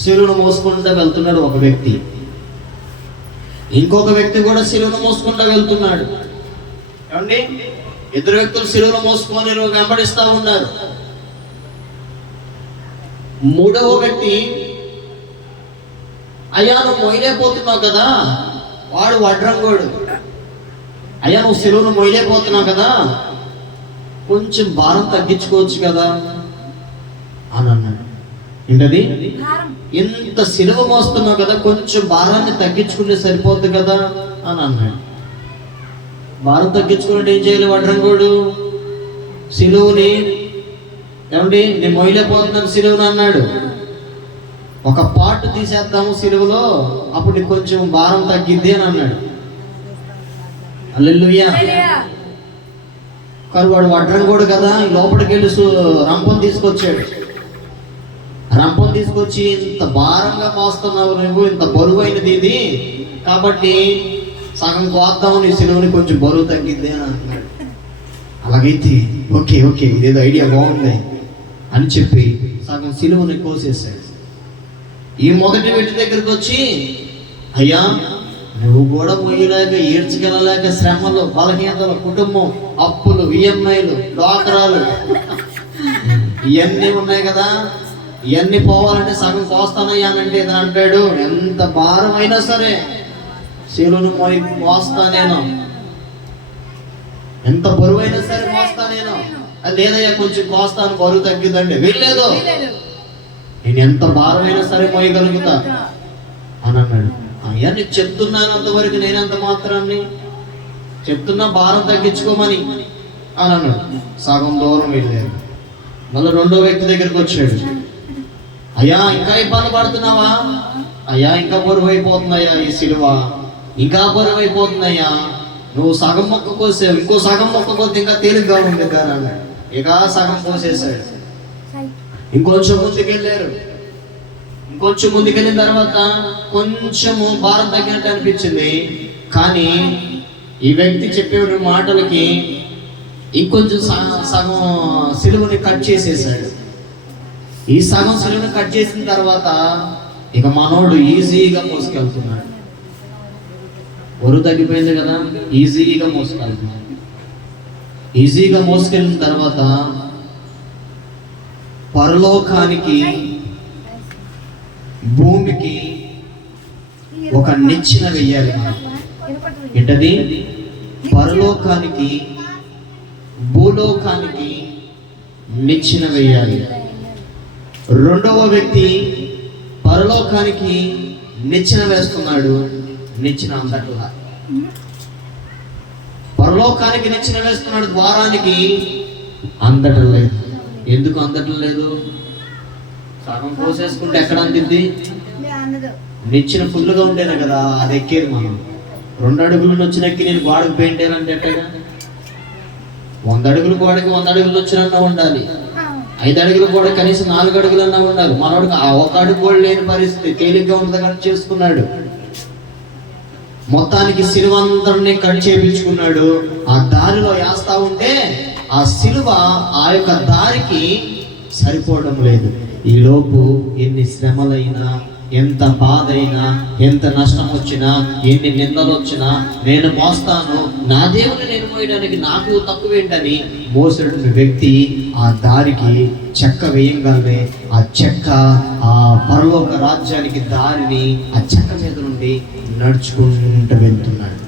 శిలువను మోసుకుంటూ వెళ్తున్నాడు ఒక వ్యక్తి, ఇంకొక వ్యక్తి కూడా శిలువను మోసుకుంటూ వెళ్తున్నాడు. ఏమండి, ఇద్దరు వ్యక్తులు శిలువను మోసుకొని వెంబడిస్తూ ఉన్నారు. మూడవ వ్యక్తి, అయ్యా నువ్వు మొయ్యలేకపోతున్నావు కదా, వాడు వడ్రంగోడు, అయ్యా నువ్వు శిలువను మొయ్యలేకపోతున్నావు కదా, కొంచెం భారం తగ్గించుకోవచ్చు కదా అని అన్నాడు. ఏంటది, ఇంత శిలువ మోస్తున్నావు కదా, కొంచెం భారాన్ని తగ్గించుకుంటే సరిపోద్ది కదా అని అన్నాడు. భారం తగ్గించుకుంటే ఏం చేయాలి వడ్రంగోడు? శిలువుని, ఏమండి నేను మొయ్యలేకపోతున్నాను శిలువుని అన్నాడు. ఒక పార్ట్ తీసేద్దాము శిలువలో, అప్పుడు నీకు కొంచెం భారం తగ్గిద్ది అని అన్నాడు. హల్లెలూయా. కానీ వాడు వడ్రంగోడు కదా, లోపలికి వెళ్ళి రంపం తీసుకొచ్చాడు. రంపం తీసుకొచ్చి, ఇంత భారంగా మోస్తున్నావు నువ్వు, ఇంత బరువైనది ఇది, కాబట్టి సగం కోద్దాము నీ శిలువని, కొంచెం బరువు తగ్గిద్ది అని అంటున్నాడు. అలాగైతే ఓకే ఓకే ఇదేదో ఐడియా బాగుంది అని చెప్పి సగం శిలువని కోసేసాడు. ఈ మొదటి వ్యక్తి దగ్గరికి వచ్చి, అయ్యా నువ్వు కూడా మొయ్యలేక, ఈడ్చగలలేక, శ్రమలు, బలహీనతలు, కుటుంబం, అప్పులు, ఈఎంఐలు, డ్వాక్రాలు ఇవన్నీ ఉన్నాయి కదా, ఇవన్నీ పోవాలంటే సగం కోస్తానయ్యా అంటే ఏదని అంటాడు. ఎంత భారమైనా సరే శిలువను మోస్తా నేను, ఎంత బరువైనా సరే మోస్తా నేను. లేదయ్యా కొంచెం కోస్తాను, బరువు తగ్గిద్దండి. వెళ్ళలేదు, నేను ఎంత భారమైనా సరే మోయగలుగుతా అని అన్నాడు. అయ్యా నీకు చెప్తున్నాను అంతవరకు, నేనంత మాత్రాన్ని చెప్తున్నా భారం తగ్గించుకోమని అని అన్నాడు. సగం దూరం వెళ్ళాడు. మళ్ళీ రెండో వ్యక్తి దగ్గరికి వచ్చాడు. అయ్యా ఇంకా ఇబ్బంది పడుతున్నావా? అయ్యా ఇంకా బరువు అయిపోతుందయ్యా ఈ శిలువ, ఇంకా బరువు అయిపోతుందయ్యా, నువ్వు సగం మొక్క కోసావు, ఇంకో సగం మొక్క కోస్తే ఇంకా తేలిగ్గా ఉంది కదా అన్నాడు. ఇక సగం కోసేసాడు. ఇంకొంచెం ముందుకెళ్ళారు. ఇంకొంచెం ముందుకెళ్ళిన తర్వాత కొంచెము భారం తగ్గినట్టు అనిపించింది. కానీ ఈ వ్యక్తి చెప్పే మాటలకి ఇంకొంచెం సగం సిలువని కట్ చేసేసాడు. ఈ సగం సిలువని కట్ చేసిన తర్వాత ఇక మనోడు ఈజీగా మోసుకెళ్తున్నాడు. బరువు తగ్గిపోయింది కదా, ఈజీగా మోసుకెళ్తున్నాడు. ఈజీగా మోసుకెళ్ళిన తర్వాత పరలోకానికి, భూమికి ఒక నిచ్చెన వెయ్యాలి. ఏంటది? పరలోకానికి, భూలోకానికి నిచ్చెన వెయ్యాలి. రెండవ వ్యక్తి పరలోకానికి నిచ్చెన వేస్తున్నాడు. నిచ్చెన అందట్లా. పరలోకానికి నిచ్చెన వేస్తున్నాడు, ద్వారానికి అందటం లేదు. ఎందుకు అందటం లేదు? సగం కోసేసుకుంటే ఎక్కడ అందిద్ది? నిచ్చెన ఫుల్గా ఉండేది కదా, అది ఎక్కేది. మనం 2 అడుగులు వచ్చినక్కి నేను గోడకు పెయింట్ వేయాలంటే ఎట్టగా? 100 అడుగులు గోడకి 100 అడుగులు వచ్చినన్నా ఉండాలి. 5 అడుగులు కూడా కనీసం 4 అడుగులన్నా ఉండాలి. మనోడికి ఆ 1 అడుగు కూడా లేని పరిస్థితి, తేలిగ్గా ఉండదని చేసుకున్నాడు. మొత్తానికి సిలువంతరిని కట్ చేయించుకున్నాడు. ఆ దారిలో వేస్తా ఉంటే ఆ సిలువ ఆ యొక్క దారికి సరిపోవడం లేదు. ఈలోపు ఎన్ని శ్రమలైనా, ఎంత బాధ అయినా, ఎంత నష్టం వచ్చినా, ఎన్ని నిందలు వచ్చినా నేను మోస్తాను, నా దేవుని నేను మోయడానికి నాకు తక్కువేంటని మోసడు వ్యక్తి ఆ దారికి చెక్క వేయంగానే ఆ చెక్క ఆ పరలోక రాజ్యానికి దారిని ఆ చెక్క మీద నుండి నడుచుకుంటూ వెళ్తున్నాడు.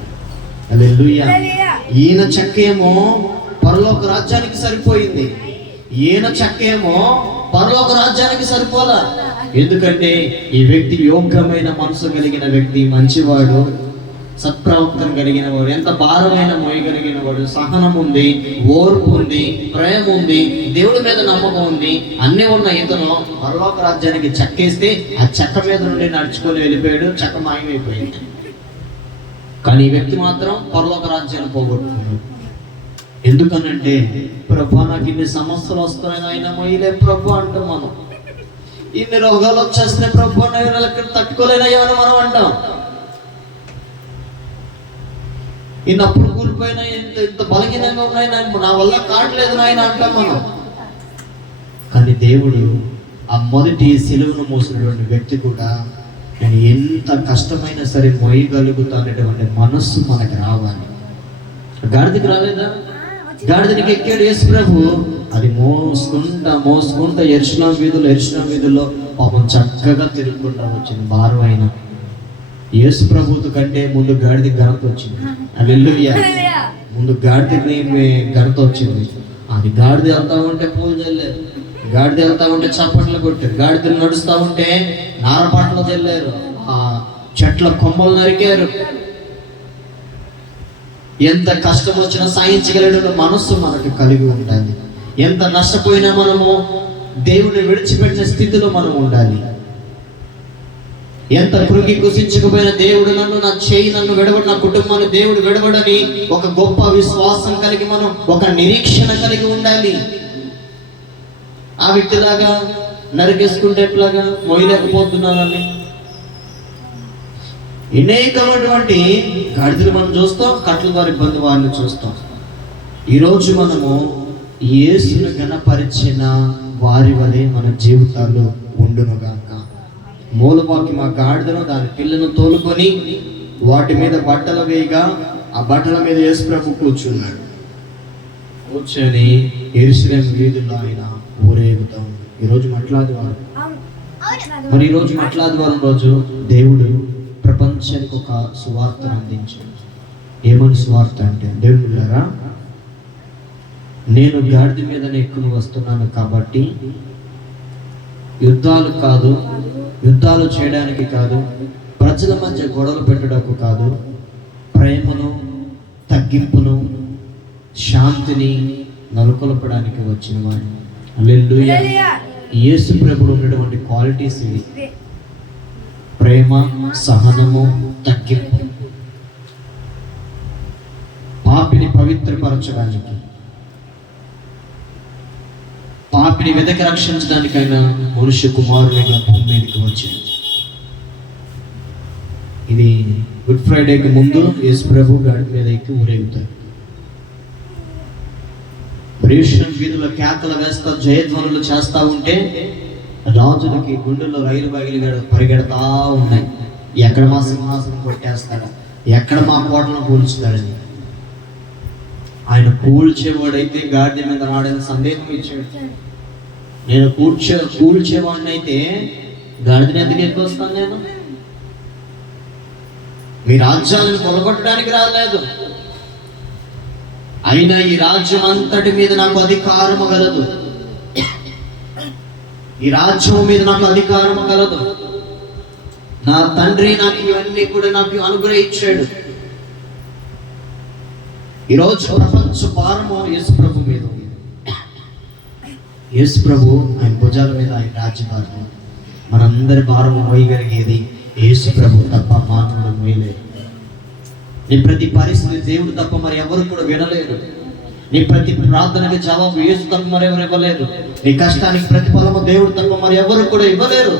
హల్లెలూయా. ఈయన చెక్క ఏమో పరలోక రాజ్యానికి సరిపోయింది, ఈయన చెక్క ఏమో పరలోక రాజ్యానికి సరిపోలా. ఎందుకంటే ఈ వ్యక్తి యోగ్యమైన మనసు కలిగిన వ్యక్తి, మంచివాడు, సత్ప్రవర్తన కలిగిన వాడు, ఎంత భారమైన మోయగలిగిన వాడు, సహనం ఉంది, ఓర్పు ఉంది, ప్రేమ ఉంది, దేవుడి మీద నమ్మకం ఉంది, అన్నీ ఉన్న ఇతను పరలోక రాజ్యానికి చెక్కేస్తే ఆ చెక్క మీద నుండి నడుచుకొని వెళ్ళిపోయాడు, చెక్క మాయమైపోయింది. కానీ ఈ వ్యక్తి మాత్రం పరలోక రాజ్యాన్ని పోగొట్టుకున్నాడు. ఎందుకనంటే, ప్రభు నాకు ఇన్ని సమస్యలు వస్తున్నాయి, ఆయన మొయ్యలే ప్రభు అంటాం మనం. ఇన్ని రోగాలు వచ్చేస్తున్నాయి ప్రభు, తట్టుకోలేనయ్యా అని మనం అంటాం. ఇన్ని అప్పుడు కూలిపోయినా, ఇంత బలహీనంగా ఉన్నాయి, నా వల్ల కావట్లేదు నాయన అంటాం మనం. కానీ దేవుడు ఆ మొదటి సిలువను మోసినటువంటి వ్యక్తి కూడా నేను ఎంత కష్టమైనా సరే మోయగలుగుతానటువంటి మనస్సు మనకు రావాలి. గాడిదకి రాలేదా? గాడిదనికి ఎక్కాడు యేసు ప్రభు. అది మోసుకుంటా ఎరుషలేము వీధుల్లో పాపం చక్కగా తిరుగుకుంటా వచ్చింది. భారం అయినా యేసు ప్రభువుతో కంటే ముందు గాడిద ఘనత వచ్చింది. హల్లెలూయా. ముందు గాడిదకి ఘనత వచ్చింది. అది గాడిద వెళ్తా ఉంటే పూజ చల్లారు, గాడిద వెళ్తా ఉంటే చప్పట్లు కొట్టారు, గాడిదలు నడుస్తూ ఉంటే నారపాటలు చల్లారు, ఆ చెట్ల కొమ్మలు నరికారు. ఎంత కష్టం వచ్చినా సాయించగలిగిన మనస్సు మనకు కలిగి ఉండాలి. ఎంత నష్టపోయినా మనము దేవుని విడిచిపెట్టిన స్థితిలో మనం ఉండాలి. ఎంత కృంగి కుసించకపోయిన దేవుడు నా చేయి నన్ను విడవడు, నా కుటుంబాన్ని దేవుడు విడవడని ఒక గొప్ప విశ్వాసం కలిగి మనం ఒక నిరీక్షణ కలిగి ఉండాలి. ఆ వ్యక్తిలాగా నరికేసుకుంటే ఎట్లాగా మోయలేకపోతున్నానని అనేకమైనటువంటి గాడిదలు మనం చూస్తాం, కట్ల వారి ఇబ్బంది వారిని చూస్తాం. ఈరోజు మనము యేసును గణపరిచిన వారి వలె మన జీవితాలు ఉండునుగాక. మూలవాక్యం ఆ గాడిదను దాని పిల్లను తోలుకొని వాటి మీద బట్టలు వేయగా ఆ బట్టల మీద యేసు ప్రభు కూర్చున్నాడు. కూర్చొని యెరూషలేము వీధుల్లో ఆయన ఊరేగుతాం. ఈరోజు మట్లాదివారం. మరి ఈరోజు మట్లాదివారం రోజు దేవుడు ప్రపంచానికి ఒక సువార్తను అందించాడు. ఏమని సువార్త అంటే, దేవుళ్ళారా, నేను గాడిద మీదనే ఎక్కువ వస్తున్నాను కాబట్టి యుద్ధాలు కాదు, యుద్ధాలు చేయడానికి కాదు, ప్రజల మధ్య గొడవలు పెట్టడానికి కాదు, ప్రేమను, తగ్గింపును, శాంతిని నెలకొల్పడానికి వచ్చిన వాడిని. హల్లెలూయా. యేసు ప్రభువులో ఉన్నటువంటి క్వాలిటీస్ ఇవి: ప్రేమ, సహనము, తగ్గింపు. పాపిని పవిత్రపరచడానికి, పాపిని వెదకి రక్షించడానికైనా మనుష్య కుమారునిగా భూమి మీదకి వచ్చాడు. ఇది గుడ్ ఫ్రైడేకి ముందు యేసు ప్రభు గాడి మీద ఎక్కి ఊరేగుతారు. యెరూషలేము వీధుల కేకలు వేస్తా, జయధ్వనులు చేస్తా ఉంటే రాజులకి గుండెల్లో రైలు బగిలిగాడు పరిగెడతా ఉన్నాయి. ఎక్కడ మా సింహాసనం కొట్టేస్తాడా, ఎక్కడ మా కోటలను కూల్చుతాడని. ఆయన కూల్చేవాడైతే గాడిద మీద రాడని సందేహం ఇచ్చాడు. నేను కూల్చేవాడిని అయితే గాడిదని ఎందుకు ఎక్కువ వస్తాను? నేను మీ రాజ్యాలను కొలగొట్టడానికి రాలేదు, అయినా ఈ రాజ్యం అంతటి మీద నాకు అధికారము గలదు, ఈ రాజ్యం మీద నాకు అధికారము గలదు. నా తండ్రి నాకు ఇవన్నీ కూడా నాకు అనుగ్రహించాడు. ఈరోజు ప్రపంచ భారము యేసు ప్రభు మీద ఉంది. యేసు ప్రభు ఆయన భుజాల మీద ఆయన రాజ్యభారం. మనందరి భారము మోయగలిగేది యేసు ప్రభు తప్ప మానవుడు మోయలేరు. నీ ప్రతి పరిస్థితి దేవుడు తప్ప మరి ఎవరు కూడా వినలేరు. నీ ప్రతి ప్రార్థనకి జవాబు యేసు తప్ప మరి ఎవరు ఇవ్వలేరు. నీ కష్టానికి ప్రతిఫలము దేవుడు తప్ప మరి ఎవరు కూడా ఇవ్వలేరు.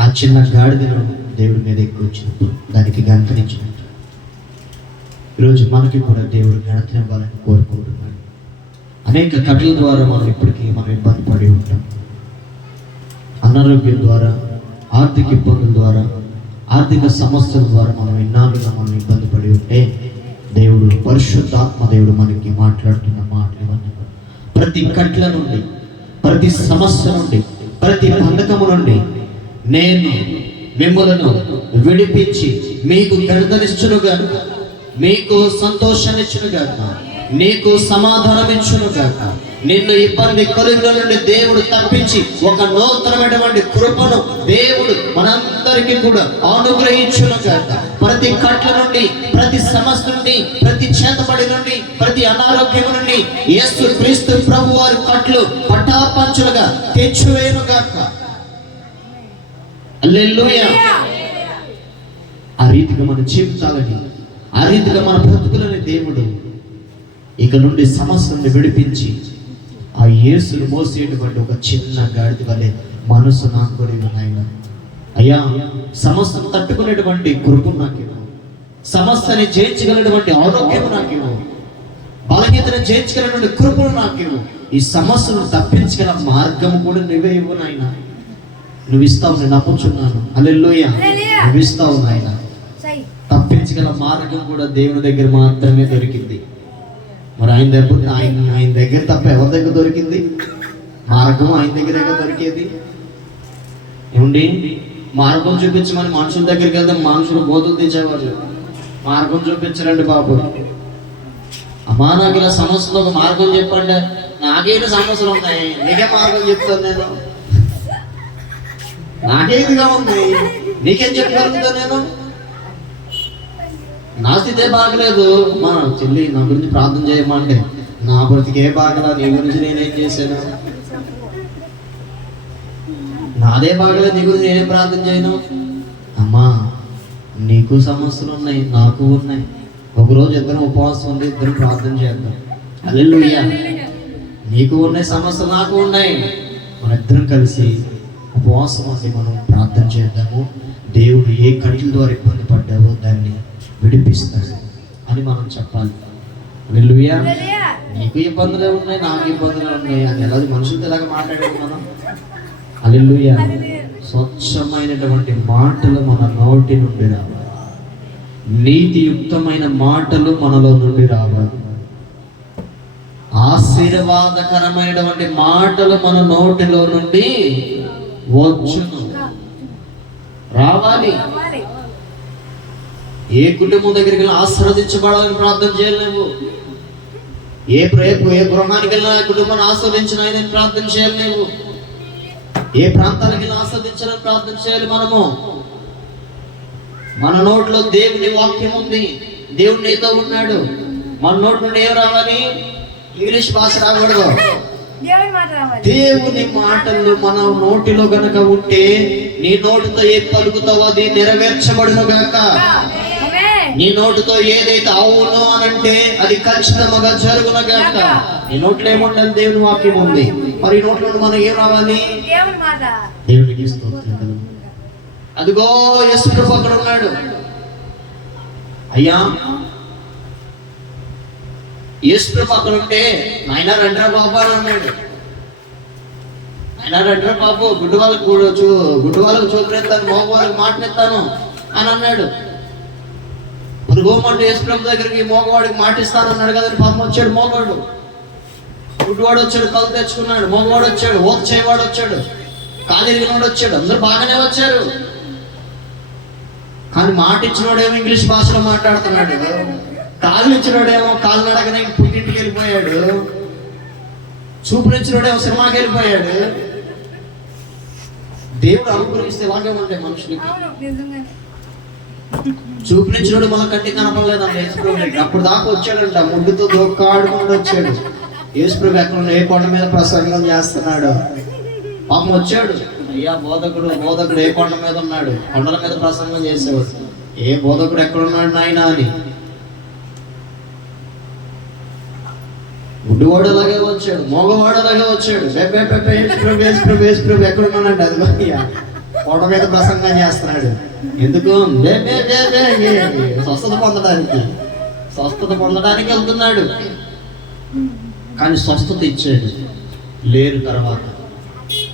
ఆ చిన్న గాడిదను దేవుడి మీద ఎక్కువ దానికి గంతనిచ్చినట్టు ఈరోజు మనకి కూడా దేవుడు ఘనతనివ్వాలని కోరుకుంటున్నాడు. అనేక కట్ల ద్వారా మనం ఇప్పటికీ ఇబ్బంది పడి ఉంటాం. అనారోగ్యం ద్వారా, ఆర్థిక ఇబ్బందుల ద్వారా, ఆర్థిక సమస్యల ద్వారా మనం ఎన్నాళ్ళుగా ఇబ్బంది పడి ఉంటే దేవుడు, పరిశుద్ధాత్మ దేవుడు మనకి మాట్లాడుతున్న మాటలు ఇవన్నీ ప్రతి కట్ల నుండి, ప్రతి సమస్య నుండి, ప్రతి బంధకము నుండి నేను మిమ్మలను విడిపించి మీకు విడుదలిచ్చునుగాక, మీకు సంతోషాన్ని ఇచ్చునుగాక, నీకు సమాధానం ఇచ్చునుగాక, నిన్ను ఇబ్బంది కలుగుల నుండి దేవుడు తప్పించి ఒక నూతనమైనటువంటి కృపను దేవుడు మనందరికీ కూడా అనుగ్రహించునుగాక. ప్రతి కట్ల నుండి, ప్రతి సమస్య నుండి, ప్రతి చేతబడి నుండి, ప్రతి అనారోగ్యం నుండి యేసు క్రీస్తు ప్రభు వారి కట్లు పటాపంచులుగా తెచ్చివేయునుగాక. హల్లెలూయా. ఆ రీతిగా మన జీవితాలని, ఆ రీతిగా మన బ్రతుకులని దేవుడు ఇక నుండి సమస్యను విడిపించి ఆ యేసును మోసేటువంటి ఒక చిన్న గాడిద వలె మనసు నాకు నాయన. అయ్యా, సమస్యను తట్టుకునేటువంటి కృప నాకేమో, సమస్యని జయించగలిగినటువంటి ఆరోగ్యం నాకేమో, బలహీనతను జయించగలిగినటువంటి కృపను నాకేమో, ఈ సమస్యను తప్పించగల మార్గం కూడా నువ్వే ఇవ్వు నాయన. నువ్వు ఇస్తావు, నేను నమ్ముచున్నాను. హల్లెలూయా. నువ్వు ఇస్తావు నాయన. తప్పించగల మార్గం కూడా దేవుని దగ్గర మాత్రమే దొరికింది. మరి ఆయన దగ్గర తప్ప ఎవరి దగ్గర దొరికింది? మార్గం ఆయన దగ్గరే దొరికేది. ఏమండి, మార్గం చూపించమని మనుషుల దగ్గరికి వెళ్తే మనుషులు బోధలు తెచ్చేవాళ్ళు. మార్గం చూపించరండి బాబు. అమ్మా, నాకు ఇలా సమస్యలు ఒక మార్గం చెప్పండి. నాకేంటి సమస్యలు ఉన్నాయి, నీకే మార్గం చెప్తాను నేను. నాకేదిగా ఉంది, నీకేం చెప్పగలుగుతా నేను? నా స్థితే బాగలేదు, మా చెల్లి నా గురించి ప్రార్థన చేయమంటే నా బ్రతికే బాగలా, నీ గురించి నేనేం చేశాను? నాదే బాగలేదు, నీ గురించి నేనేం ప్రార్థన చేయను? అమ్మా, నీకు సమస్యలు ఉన్నాయి, నాకు ఉన్నాయి. ఒకరోజు ఇద్దరం ఉపవాసం ఉండి ఇద్దరం ప్రార్థన చేద్దాం. హల్లెలూయా. నీకు ఉన్నాయి సమస్యలు, నాకు ఉన్నాయి. మన ఇద్దరం కలిసి ఉపవాసం ఉండి మనం ప్రార్థన చేద్దాము. దేవుడు ఏ కట్ల ద్వారా ఇబ్బంది పడ్డావో దాన్ని విడిపిస్తాడు అని మనం చెప్పాలి. హల్లెలూయా. నీకు ఇబ్బందులే ఉన్నాయి, నాకు ఇబ్బందులే ఉన్నాయి అని ఎలా మనుషులతో ఎలాగ మాట్లాడాము మనం? హల్లెలూయా. స్వచ్ఛమైనటువంటి మాటలు మన నోటి నుండి రావాలి, నీతియుక్తమైన మాటలు మనలో నుండి రావాలి, ఆశీర్వాదకరమైనటువంటి మాటలు మన నోటిలో నుండి వచ్చును, రావాలి. ఏ కుటుంబం దగ్గరికి వెళ్ళి ఆశీర్వదించబడాలని ప్రార్థన చేయలేవు. ఏ గృహానికి వెళ్ళినా కుటుంబాన్ని ఆశీర్వదించిన ఆయన ప్రార్థన చేయలేవు. ఏ ప్రాంతానికి వెళ్ళి ఆశీర్వదించాలని ప్రార్థన చేయాలి. మనము మన నోట్లో దేవుని వాక్యం ఉంది, దేవుడు నీతో ఉన్నాడు. మన నోటి నుండి ఏం రావాలి? ఇంగ్లీష్ భాష రాకూడదు, దేవుని మాటలు మన నోటిలో గనక ఉంటే నీ నోటితో ఏ పలుకుతావో అది నెరవేర్చబడును గాక. నీ నోటితో ఏదైతే అవును అనంటే అది ఖచ్చితంగా జరుగును గాక. నీ నోట్లో ఏముండాలి? దేవుని వాక్యం ఉంది. మరి ఈ నోట్లో మనం ఏం రావాలి? దేవునికి స్తోత్రం. అదిగో యేసు ప్రభు అక్కడ ఉన్నాడు. అయ్యా, యేసు ప్రభు అక్కడ ఉంటే నాయన రండ్రా బాబు అని అన్నాడు. నాయన రండ్రా బాబు, గుడ్డు వాళ్ళకు చూపునేస్తాను, మోగ వాళ్ళకి మాటనిస్తాను అని అన్నాడు. గోమంటే యేసు ప్రభు దగ్గరికి మోగవాడికి మాటిస్తాను అన్నాడు కదా. పాపం వచ్చాడు మోగవాడు, గుడ్డువాడు వచ్చాడు, కళ్ళు తెచ్చుకున్నాడు. మోగవాడు వచ్చాడు, ఓత చేయవాడు వచ్చాడు, కాలు ఎరిగినవాడు వచ్చాడు. అందరూ బాగానే వచ్చారు. కానీ మాట ఇచ్చినోడేమో ఇంగ్లీష్ భాషలో మాట్లాడుతున్నాడు. కాళ్ళు ఇచ్చినోడేమో కాలు నడకనే పుట్టింటికి వెళ్ళిపోయాడు. చూపునిచ్చినోడేమో సినిమాకి వెళ్ళిపోయాడు. దేవుడు అనుగ్రహిస్తే ఇలాగే ఉంటాయి మనుషులకి. చూపునిచ్చినోడు మన కంటికి కనపడలేదంట యేసుప్రభు. అప్పుడు దాకా వచ్చాడంట, ముగ్గుతో దొక్కాడుకుండా వచ్చాడు. యేసుప్రభు ఎక్కడ ఏ కొండ మీద ప్రసంగం చేస్తున్నాడు. పాపం వచ్చాడు. అయ్యా, బోధకుడు ఏ కొండ మీద ఉన్నాడు? కొండల మీద ప్రసంగం చేసేవాడు. ఏ బోధకుడు ఎక్కడున్నాడు నాయన అని. గుడ్డివాడు అలాగే వచ్చాడు, మగవాడు అలాగే వచ్చాడు. యేసుప్రభు ఎక్కడున్నాడంటే అది అయ్యా కొండ మీద ప్రసంగం చేస్తున్నాడు. ఎందుకు? స్వస్థత పొందడానికి వెళ్తున్నాడు. కానీ స్వస్థత ఇచ్చాడు, లేరు. తర్వాత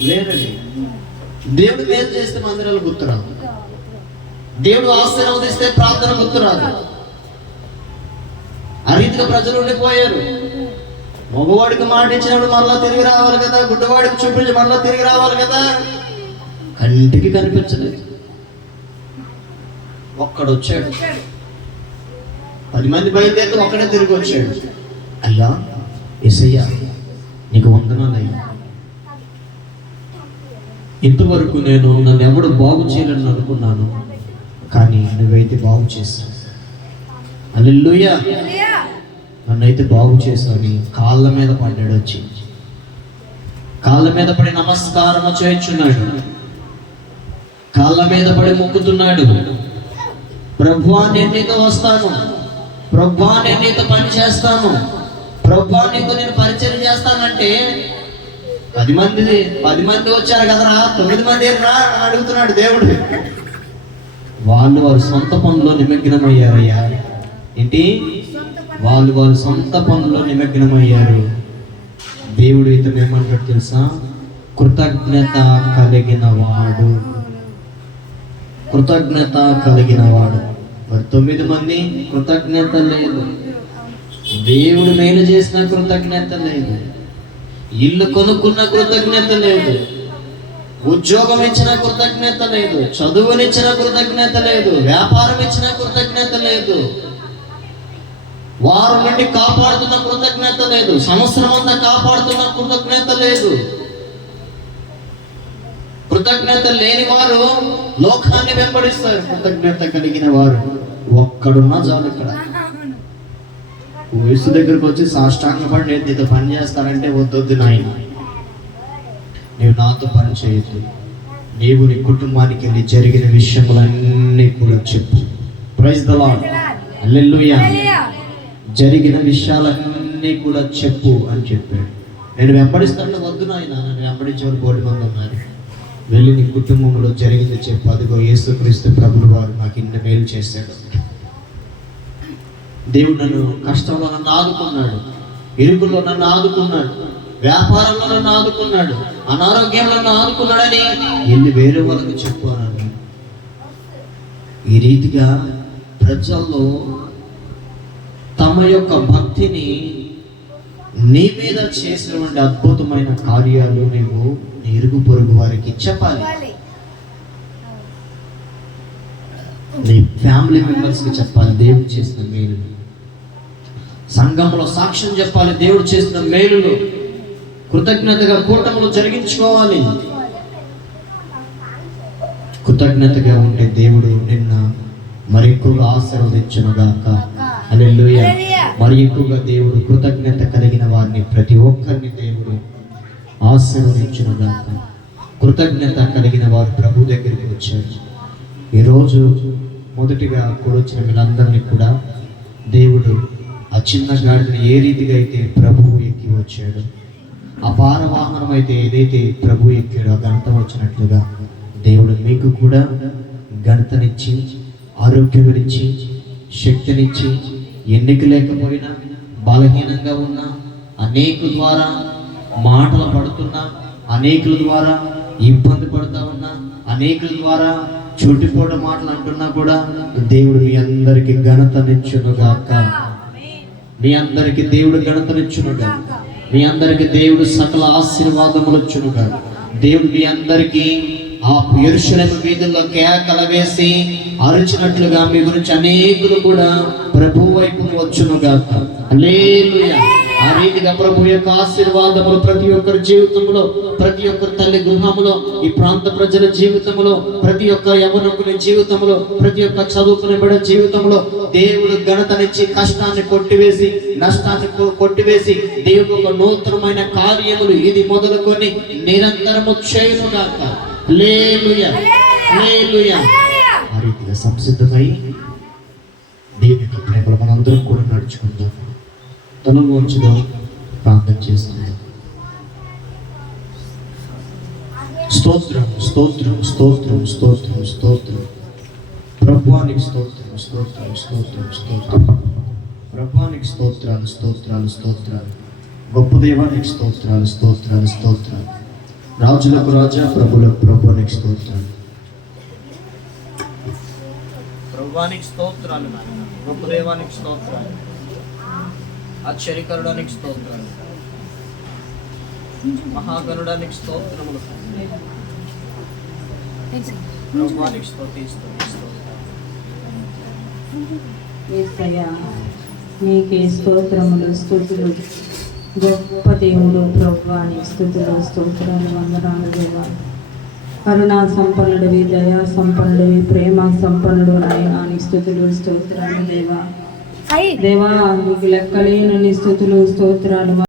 లేరండి. దేవుడు మేలు చేస్తే మందిరాలు గుర్తురాదు, దేవుడు ఆశీర్వదిస్తే ప్రార్థన గుర్తురాదు. ఆ రీతిగా ప్రజలు ఉండిపోయారు. మగవాడికి మాట ఇచ్చినప్పుడు మళ్ళా తిరిగి రావాలి కదా, గుడ్డవాడికి చూపించి మళ్ళా తిరిగి రావాలి కదా. కంటికి కనిపించలేదు. ఒక్కడొచ్చాడు. 10 మంది బయలుదేరి ఒక్కడే తిరిగి వచ్చాడు. అయ్యా, యేసయ్యా, నీకు వందనాలయ్యా. ఇంతవరకు నన్ను ఎవడు బాగు చేయాలని అనుకున్నాను, కానీ నువ్వైతే బాగు చేశావు. హల్లెలూయా. నన్నైతే బాగు చేశావు. కాళ్ళ మీద పడ్డాడు, వచ్చి కాళ్ళ మీద పడి నమస్కారం చేయించున్నాడు, కాళ్ళ మీద పడి మొక్కుతున్నాడు. ప్రభువా, నేను నీతో వస్తాను, ప్రభువా, నేను నీతో పని చేస్తాను, ప్రభువా, నీతో నేను పరిచయం చేస్తానంటే 10 మంది వచ్చారు కదరా, 9 మంది రా అని అడుగుతున్నాడు దేవుడు. వారి సొంత పనుల్లో నిమగ్నమయ్యారయ్యా. ఏంటి? వారి సొంత పనుల్లో నిమగ్నమయ్యారు. దేవుడు ఇతను ఏమంటాడు తెలుసా? కృతజ్ఞత కలిగిన వాడు, కృతజ్ఞత కలిగిన వాడు. మరి 9 మంది కృతజ్ఞత లేదు, దేవుడు మేలు చేసిన కృతజ్ఞత లేదు, ఇల్లు కొనుక్కున్న కృతజ్ఞత లేదు, ఉద్యోగం ఇచ్చిన కృతజ్ఞత లేదు, చదువునిచ్చిన కృతజ్ఞత లేదు, వ్యాపారం ఇచ్చిన కృతజ్ఞత లేదు, వారు నుండి కాపాడుతున్న కృతజ్ఞత లేదు, సంవత్సరం అంతా కాపాడుతున్న కృతజ్ఞత లేదు. కృతజ్ఞత లేని వారు లోకాన్ని వెంబడిస్తారు. కృతజ్ఞత కలిగిన వారు ఒక్కడున్నా చాలు. ఇక్కడ యేసు దగ్గరకు వచ్చి సాష్టాంగపడి నేను నీతో పని చేస్తానంటే వద్దొద్దు నాయన, నీవు నాతో పని చేయొద్దు, నీవు నీ కుటుంబానికి వెళ్ళి జరిగిన విషయములన్నీ కూడా చెప్పు. Praise the Lord. హల్లెలూయా. జరిగిన విషయాలన్నీ కూడా చెప్పు అని చెప్పాడు. నేను వెంబడిస్తాను, వద్దు నాయన, నన్ను వెంబడించేవారు 1 మంది ఉన్నారు, వెళ్ళి నీ కుటుంబంలో జరిగింది చెప్పు. అదిగో యేసుక్రీస్తు ప్రభువు వారు నాకు ఇన్ని మేలు చేశాడు. దేవుడు నన్ను కష్టంలో నన్ను ఆదుకున్నాడు, ఇరుకుల్లో నన్ను ఆదుకున్నాడు, వ్యాపారంలో నన్ను ఆదుకున్నాడు, అనారోగ్యంలో నన్ను ఆదుకున్నాడని వెళ్ళి వేరే వాళ్ళకి చెప్పు అన్నాడు. ఈ రీతిగా ప్రజల్లో తమ యొక్క భక్తిని నీ మీద చేసినటువంటి అద్భుతమైన కార్యాలు నీవు నీ ఇరుగు పొరుగు వారికి చెప్పాలి. నీ ఫ్యామిలీ మెంబర్స్కి చెప్పాలి దేవుడు చేసిన మేలు. సంఘంలో సాక్ష్యం చెప్పాలి దేవుడు చేసిన మేలులు. కృతజ్ఞతగా కూటములు జరిగించుకోవాలి. కృతజ్ఞతగా ఉంటే దేవుడు నిన్న మరి ఎక్కువగా ఆశీర్వదించునుగాక. హల్లెలూయా. మరి ఎక్కువగా దేవుడు కృతజ్ఞత కలిగిన వారిని ప్రతి ఒక్కరిని దేవుడు ఆశీర్వదించునుగాక. కృతజ్ఞత కలిగిన వారు ప్రభు దగ్గరికి వచ్చారు. ఈరోజు మొదటిగా కూడొచ్చిన వీళ్ళందరినీ కూడా దేవుడు ఆ చిన్న గాడిని ఏ రీతిగా అయితే ప్రభువు ఎక్కి వచ్చాడు, ఆ భారవాహనం అయితే ఏదైతే ప్రభు ఎక్కాడో ఆ ఘనత వచ్చినట్లుగా దేవుడు మీకు కూడా ఘనతనిచ్చి, ఆరోగ్యమిచ్చి, శక్తినిచ్చి, ఎన్నిక లేకపోయినా బలహీనంగా ఉన్నా, అనేకుల ద్వారా మాటలు పడుతున్నా, అనేకుల ద్వారా ఇబ్బంది పడుతూ ఉన్నా, అనేకుల ద్వారా చుట్టుపోట మాటలు అంటున్నా కూడా దేవుడు మీ అందరికి ఘనతనిచ్చునుగాక. మీ అందరికి దేవుడు ఘనతనిచ్చునుగాక. మీ అందరికి దేవుడు సకల ఆశీర్వాదములు ఇచ్చునుగాక. దేవుడు మీ అందరికీ ఆ యెరూషలేము వీధుల్లో కేకలు వేసి అరిచినట్లుగా మీ గురించి అనేకులు కూడా ప్రభు వైపుకు వచ్చునుగాక. హల్లెలూయా. ఆ రీతిగా ప్రభు యొక్క ఆశీర్వాదములు ప్రతి ఒక్కరి జీవితంలో, ప్రతి ఒక్కరి తల్లి గృహంలో, ఈ ప్రాంత ప్రజల జీవితంలో, ప్రతి ఒక్క యవనకుని జీవితంలో, ప్రతి ఒక్క చదువుకునే బిడ్డ జీవితంలో దేవుడు ఘనతనిచ్చి, కష్టాన్ని కొట్టివేసి, నష్టాన్ని కొట్టివేసి దేవుడు ఒక నూతనమైన కార్యములు ఇది మొదలుకొని నిరంతరము చేయునుగాక. హల్లెలూయా. హల్లెలూయా. ఆ రీతిగా సంసిద్ధమై దేవుని యొక్క ప్రేమలో మనందరం కూడా నడుచుకుందాం. తనను ఉంచుదాం, ప్రార్థన చేస్తున్నాం. స్తోత్రం, స్తోత్రం, స్తోత్రం, స్తోత్రం, స్తోత్రం. ప్రభువానికి స్తోత్రం, స్తోత్రం, స్తోత్రం, స్తోత్రం. ప్రభువానికి స్తోత్రాలు, స్తోత్రాలు, స్తోత్రాలు. గొప్ప దేవానికి స్తోత్రాలు, స్తోత్రాలు, స్తోత్రాలు. రాజులకు రాజా, ప్రభులకు ప్రభువానికి స్తోత్రాలు. ప్రభువానికి స్తోత్రాలు, గొప్ప దేవానికి స్తోత్రాలు, ఆశ్చర్యకరుడానికి స్తోత్రాలు, మహాగణుడానికి స్తోత్రములు. ప్రభువానికి నీకే స్తోత్రములు, స్తుతులు. గొప్ప దేవుడు ప్రభువా, నీ స్తుతులు స్తోత్రాలు వందనాలు దేవా. కరుణా సంపన్నుడివి, దయా సంపన్నుడివి, ప్రేమ సంపన్నుడు నాయనా, నీ స్తుతులు స్తోత్రాలు దేవా. దేవా నీకు లెక్కలేనన్ని స్తుతులు స్తోత్రాలు